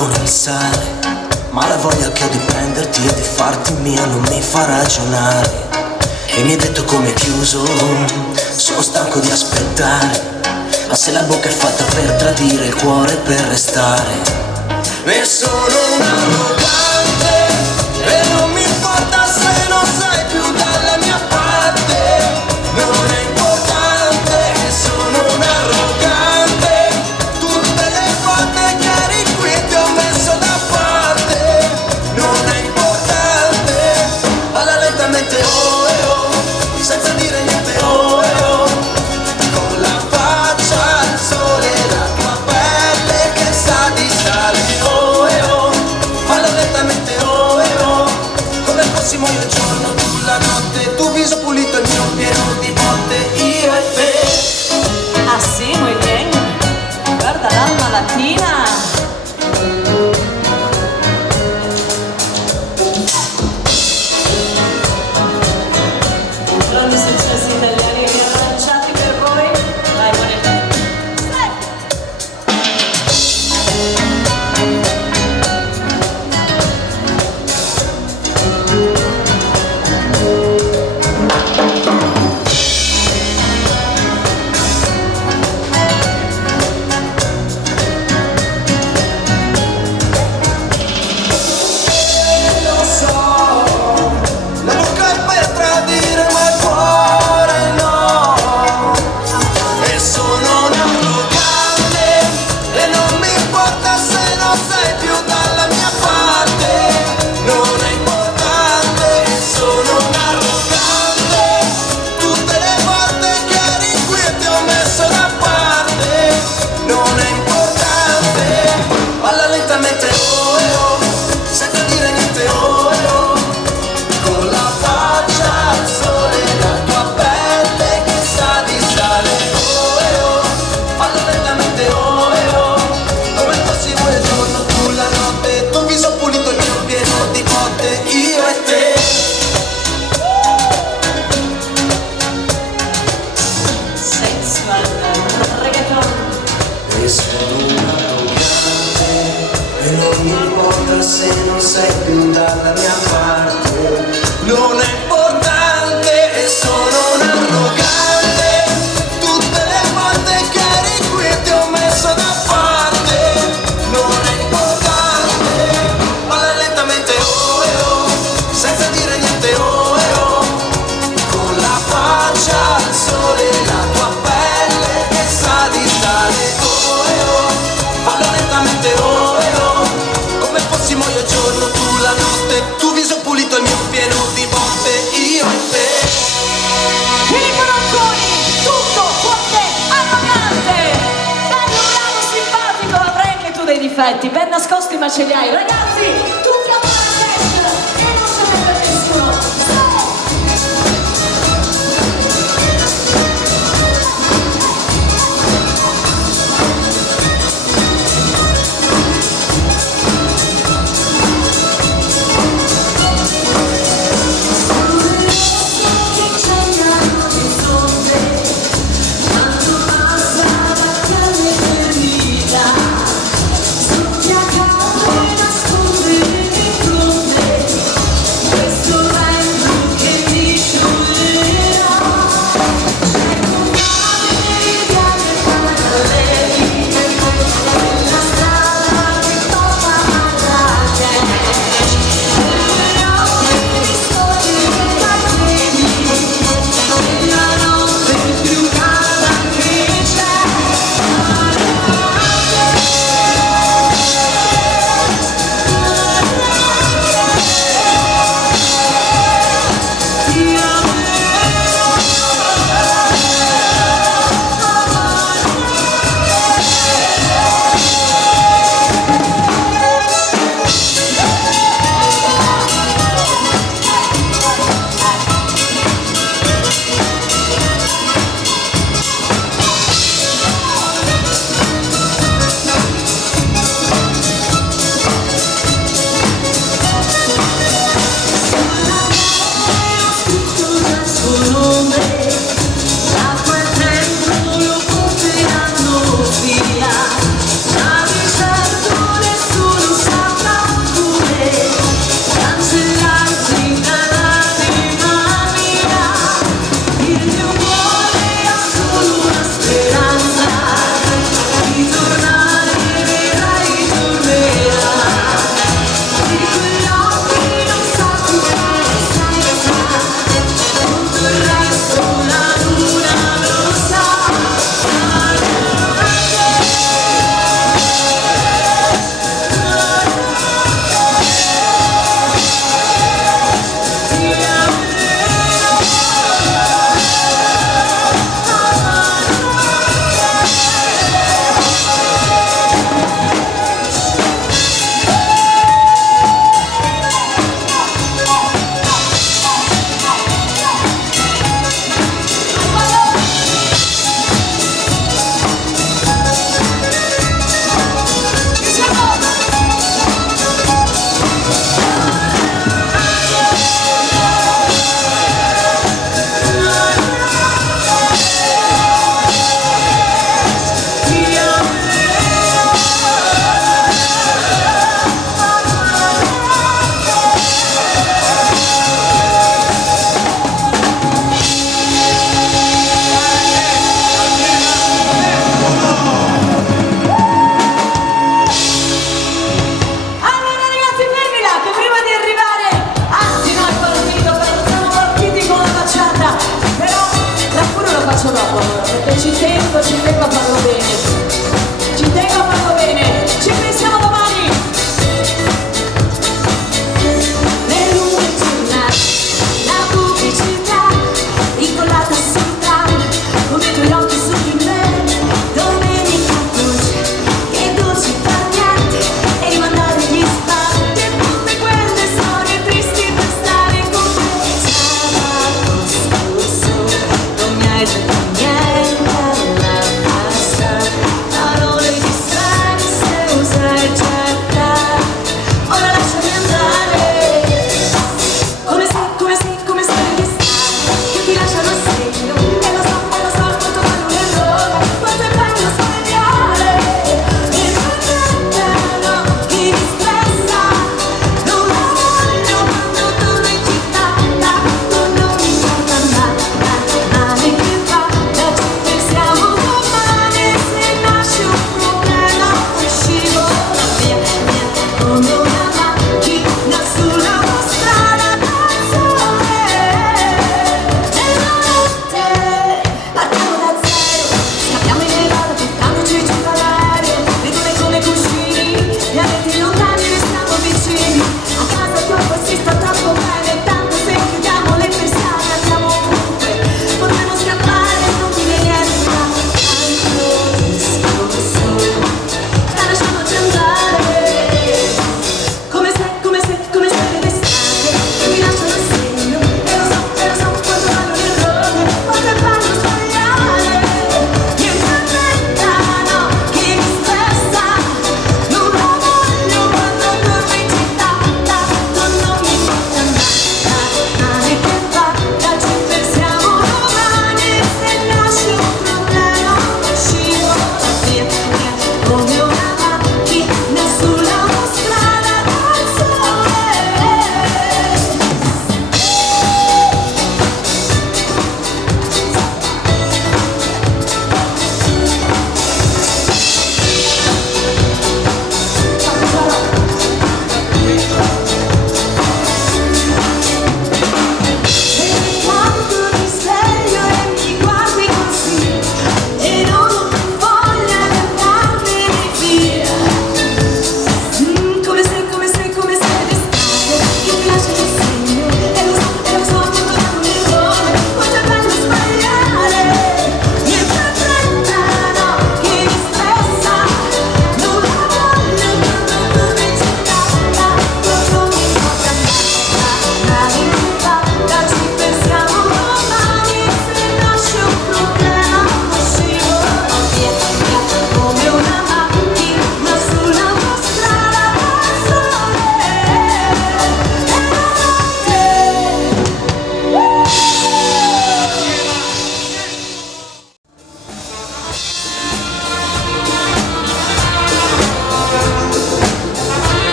con il sale, ma la voglia che ho di prenderti e di farti mia non mi fa ragionare. E mi hai detto come è chiuso, sono stanco di aspettare, ma se la bocca è fatta per tradire, il cuore per restare. E sono un arrogante e non mi importa se non sei più dalla mia parte. Non è importante, sono un arrogante. Tutte le volte che eri qui ti ho messo da parte. Non è importante, balla lentamente oh e oh, senza dire niente oh e oh, con la faccia al sole, la tua pelle che sa di sale oh e oh, balla lentamente oh e oh, come fossimo io il giorno, tu la notte, tu viso pulito il mio pieno di botte, io e te. Ah sì, muy bien. Guarda l'alma latina. Grandi successi italiani riarrangiati per voi. Vai, buone. Lo so, la bocca è per tradire ma il cuore no. E sono un arrogante e non mi importa se non sei più dalla mia parte. Non è importante, sono un arrogante. Tutte le volte che eri qui ti ho messo da parte. Non è importante, balla lentamente oh e oh, senza dire niente oh e oh, con la faccia al sole, la tua pelle che sa di sale oh e oh, fallo lentamente oh e oh, come fossimo il giorno, tu la notte, tu viso pulito il mio pieno di botte, io e te. Sensual reggaeton. E sono un arrogante e non mi importa se non sei più dalla mia parte. Non è importante e sono un arrogante. Tutte le volte che eri qui ti ho messo da parte. Non è importante, balla lentamente oh e oh, senza dire niente oh e oh, con la faccia al sole, la tua pelle che sa di sale oh e oh, fallo lentamente oh e oh, come fossimo io il giorno, tu la notte, tu viso pulito il mio pieno di botte, io e te. Filippo Ronconi, tutto forte, arrogante. Bello, bravo, simpatico, avrai anche tu dei difetti, ben nascosti ma ce li hai. Ragazzi, tutti a Marrakesh e non se ne perde nessuno. Ti acabo de nascondere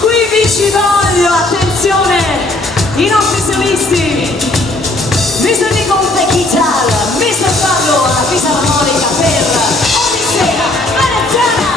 qui ci voglio, attenzione, i nostri solisti, Mr. Nicola Chitar, Mr. Fabio alla fisarmonica per Odissea Veneziana.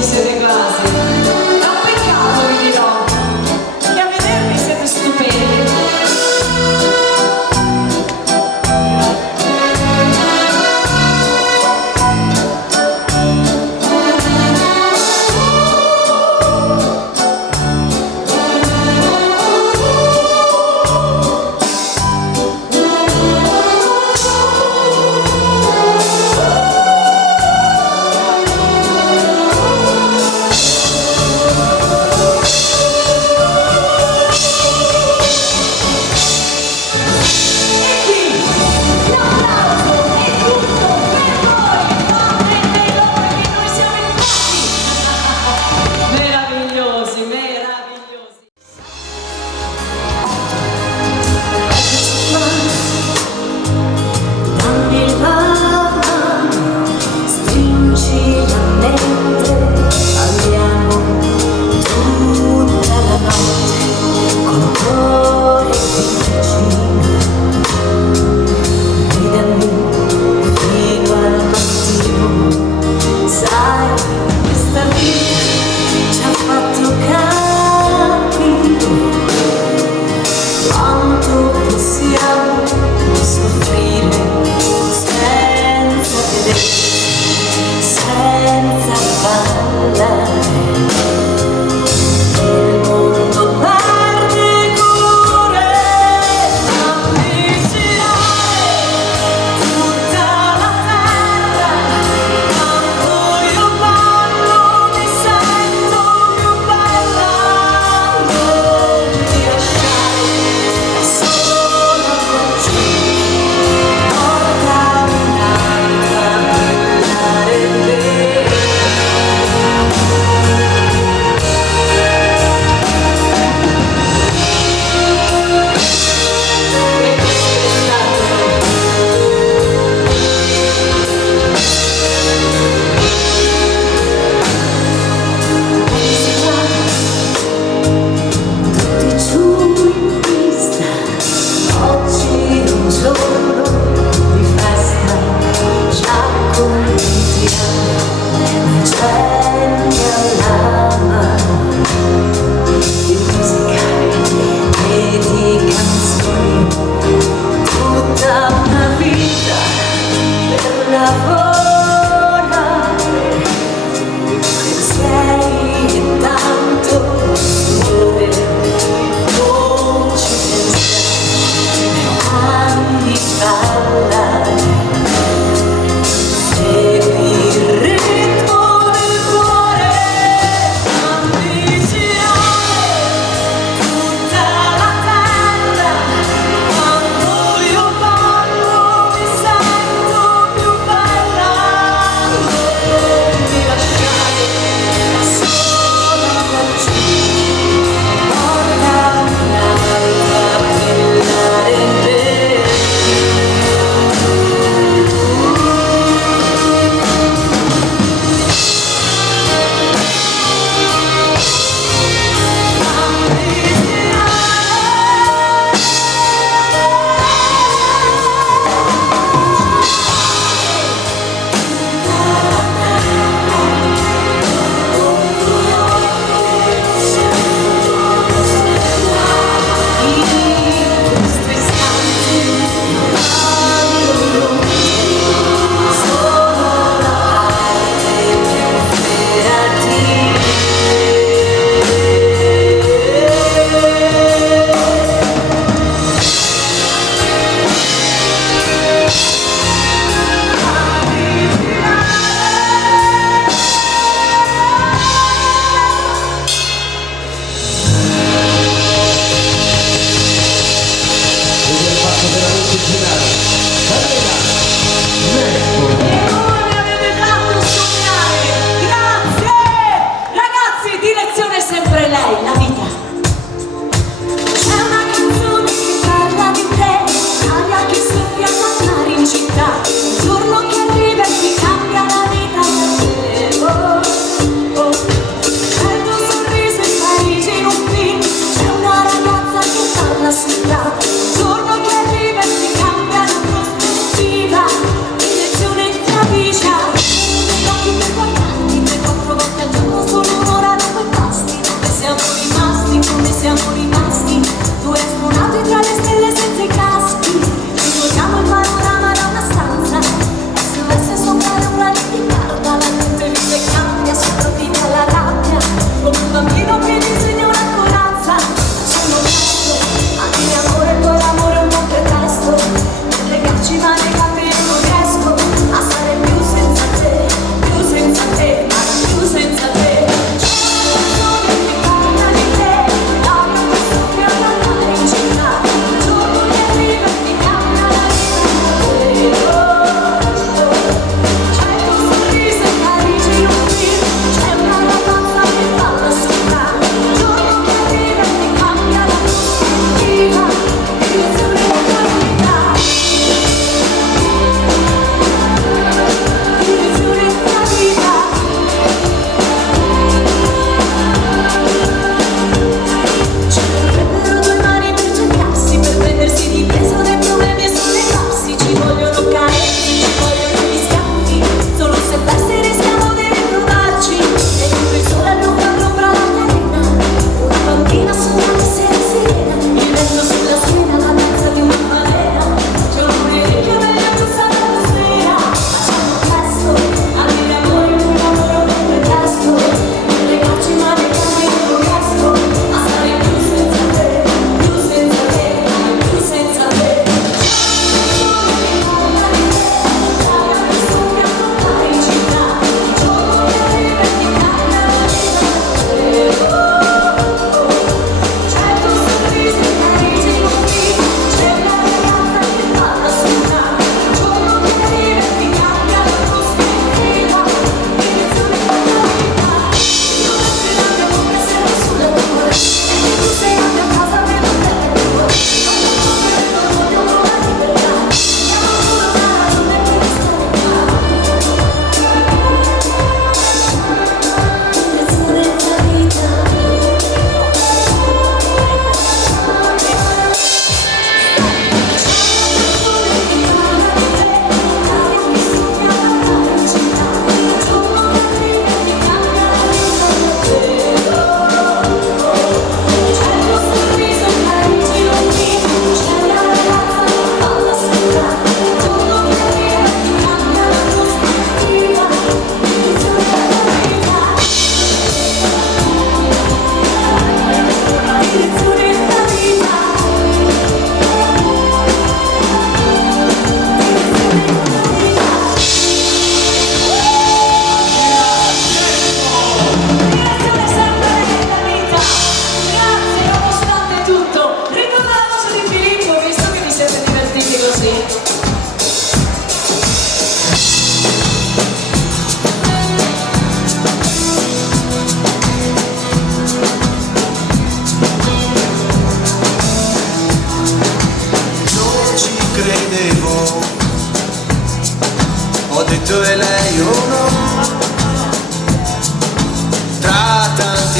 ci siete quasi. È un peccato, vi dirò, che a vedervi siete stupendi.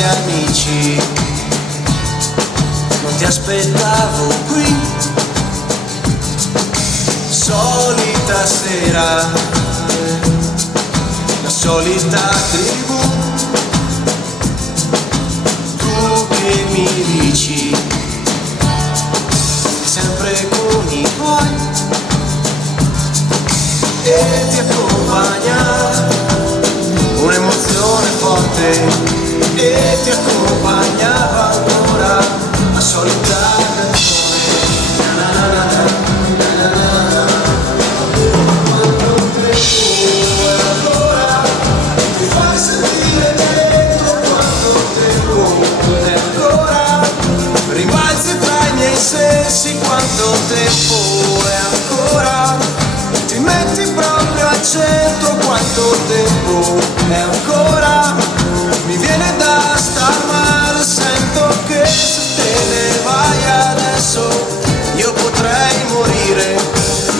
tanti amici, non ti aspettavo qui. Solita sera, la solita tribù, tu che mi dici sempre con i tuoi e ti accompagna un'emozione forte e ti accompagnava ancora la solita canzone. Na na na na, na na na na. Quando tempo è ancora, ti fai sentire dentro quanto tempo è ancora, rimbalzi tra i miei sensi quanto tempo è ancora, ti metti proprio al centro quanto tempo è ancora, mi viene da star male, sento che se te ne vai adesso io potrei morire,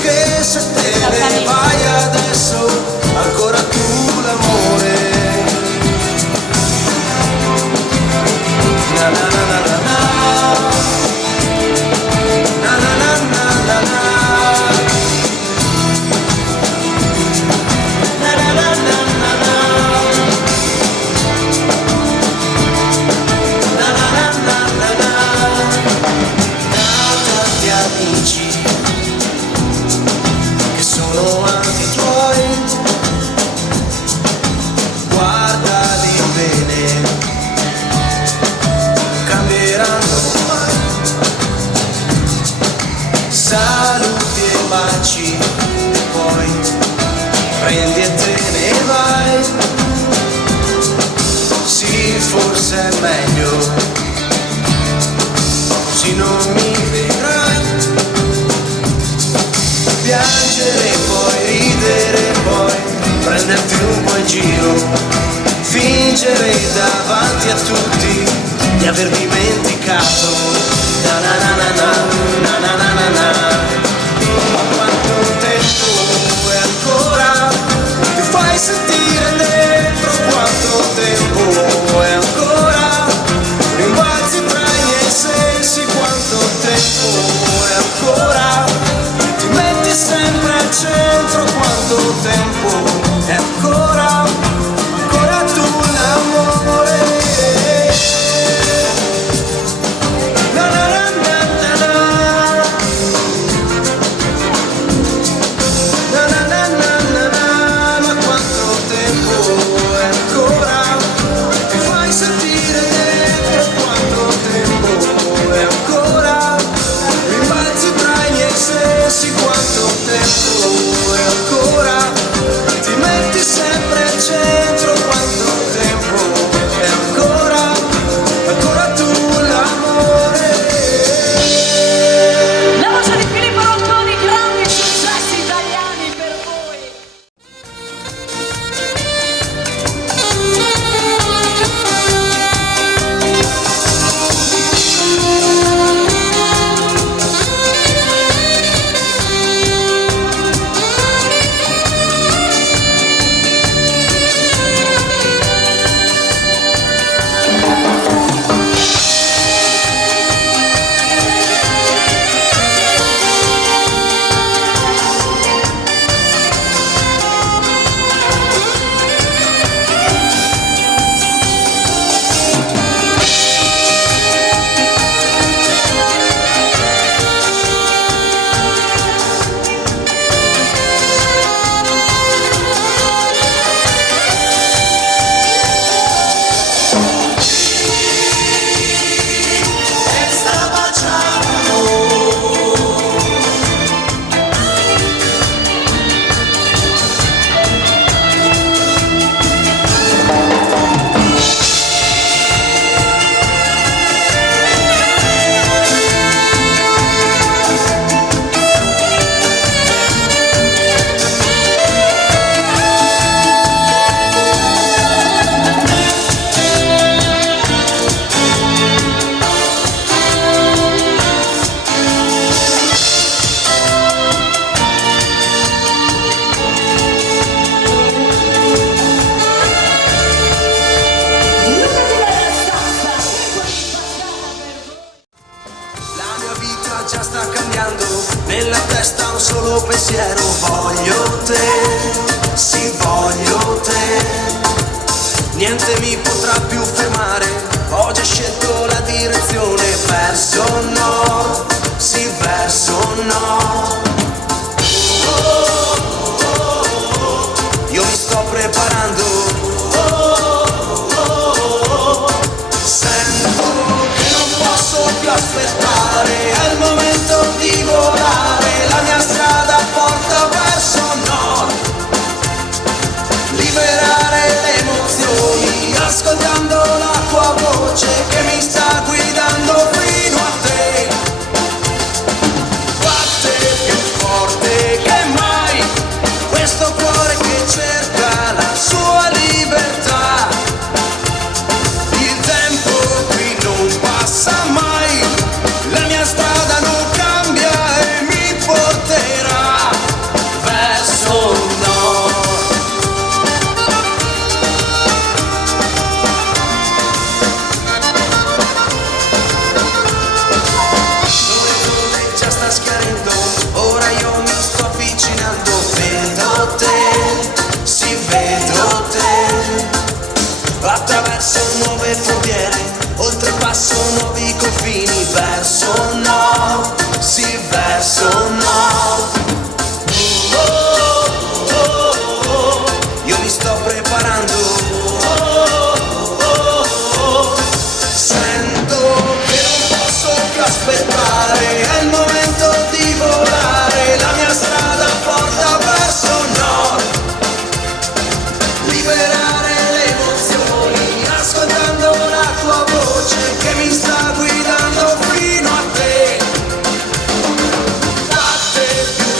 che se te ne vai adesso ancora tu l'amore. Na na na na na na, na na na na na na, na na na na na na, na na na na na na. Da tanti amici che sono anche i tuoi, guardali bene, cambieranno mai. Saluti e baci e poi prendi e te ne vai. Sì, forse è meglio, così non mi vedrai. Piangere poi ridere poi prenderti un po' in giro, fingere davanti a tutti di aver dimenticato. Na na na na na, na na na na na. Ma quanto tempo è ancora, ti fai sentire dentro quanto tempo è ancora, rimbalzi tra i miei sensi quanto tempo è ancora, ti metti sempre al centro quanto tempo è ancora, ancora tu l'amore. Na na na na na na, na na na na na na, ma quanto tempo solo pensiero, voglio te, sì voglio te. Niente mi potrà più fermare, oggi ho scelto la direzione verso nord, sì verso nord. Io mi sto preparando, sento che non posso più aspettare, è il momento di volare, la mia strada porta verso nord. Liberare le emozioni, ascoltando la tua voce che mi sta guidando fino a te. Batte più forte che mai questo cuore che cerca la sua libertà. Il tempo qui non passa mai, la mia strada non cambia e mi porterà verso nord. L'orizzonte già sta schiarendo, ora io mi sto avvicinando, vedo te, sì vedo te. Attraverso nuove frontiere, oltrepasso nuovi confini, verso nord, sì verso nord. Io mi sto preparando, sento che non posso più aspettare, è il momento di volare, la mia strada porta verso nord. Liberare le emozioni, ascoltando la tua voce che mi sta guidando fino a te. Batte più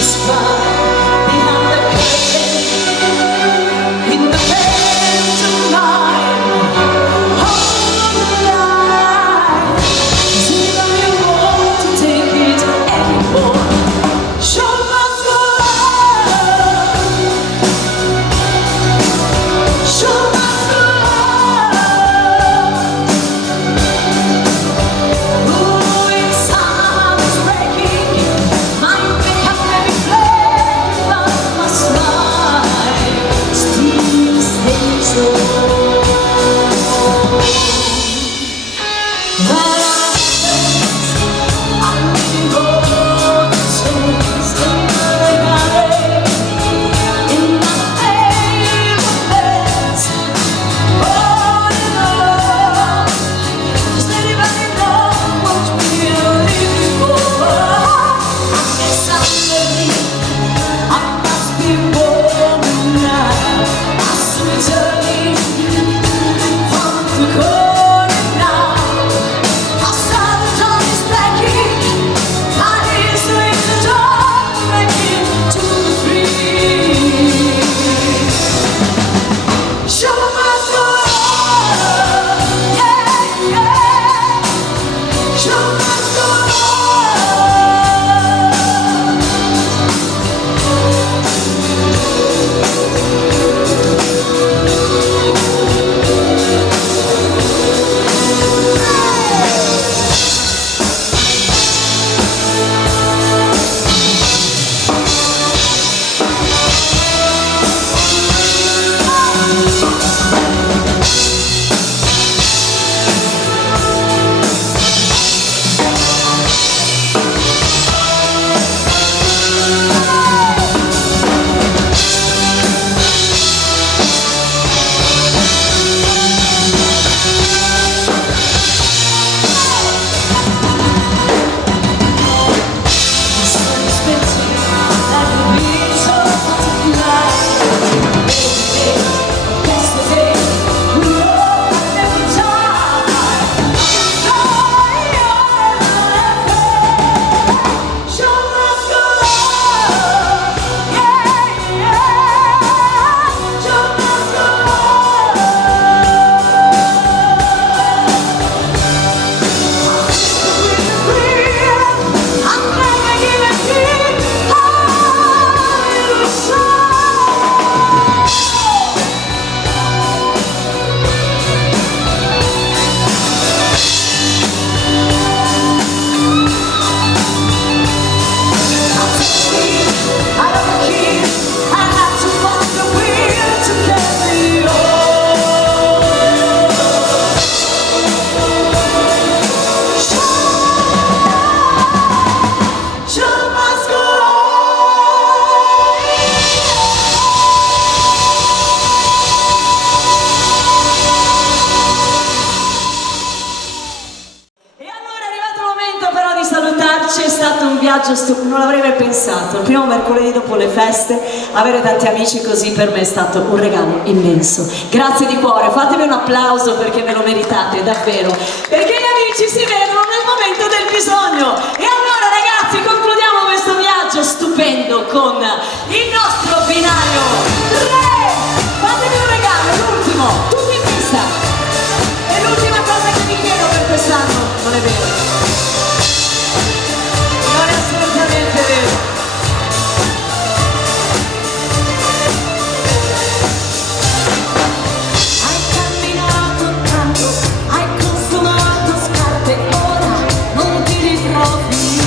the spy behind the curtain in the bed tonight. Hold the line. Does anybody want to take it anymore? Show must go on. Show must go on. Ooh, inside is breaking. My makeup may be flared, but my smile still stays on. But I'm leaving all the chains in my body, in my favorite beds, all alone. Does anybody know what we're living for? I guess I'm ready. I must be warm now. My sweet journey from the corner now. I saw the dawn is breaking. My days are in the dark, breaking to the free. Show must go on, yeah, yeah. Show must go on. È stato un viaggio non l'avrei mai pensato, il primo mercoledì dopo le feste, avere tanti amici così per me è stato un regalo immenso. Grazie di cuore, fatemi un applauso perché ve lo meritate, davvero, perché gli amici si vedono nel momento del bisogno. E allora ragazzi, concludiamo questo viaggio stupendo con il nostro binario 3. Fatemi un regalo, l'ultimo, tutti in pista. È l'ultima cosa che vi chiedo per quest'anno, non è vero? Non è assolutamente vero. Hai camminato tanto, hai consumato scarpe, ora non ti ritrovi.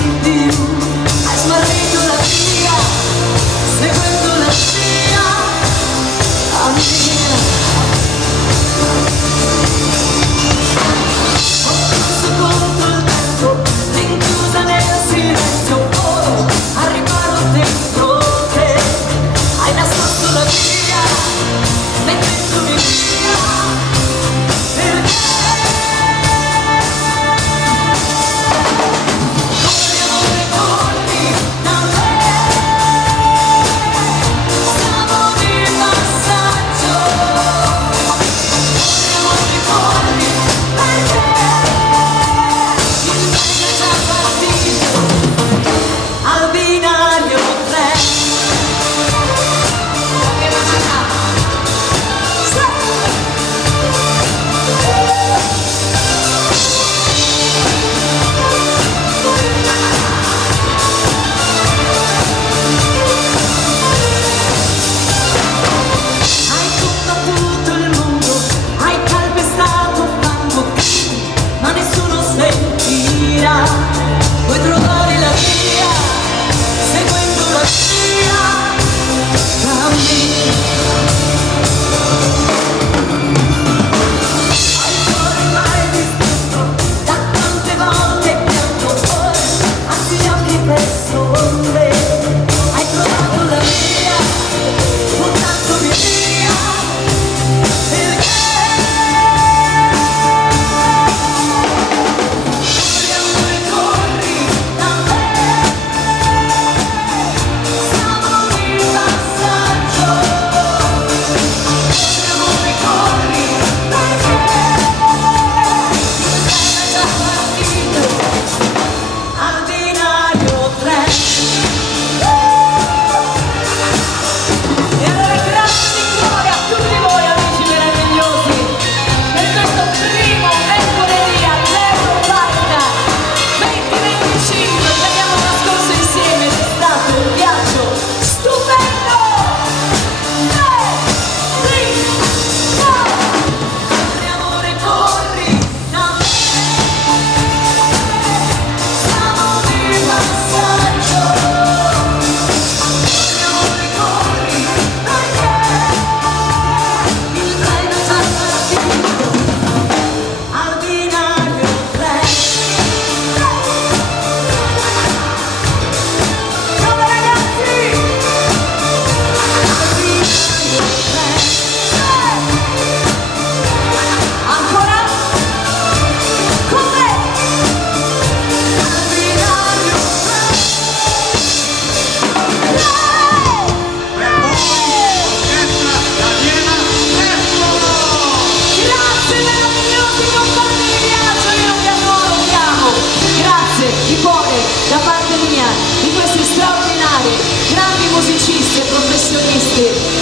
presso me. Hai trovato la via, buttandomi via, perché corri amore corri da me, siamo di passaggio, corri amore corri perché è già partito al binario 3. E allora grazie di cuore a tutti voi amici meravigliosi per questo primo mercoledì all'Europark 2025 che abbiamo trascorso insieme. È stato un viaggio stupendo. Corri amore corri da me, siamo di passaggio. Corri amore corri perché il treno è già partito al binario 3. Come ragazzi? Al binario 3. Ancora? Con me? Al binario 3. Grazie meravigliosi compagni di viaggio, io vi adoro, vi amo. Grazie di cuore da parte mia, di questi straordinari, grandi musicisti e professionisti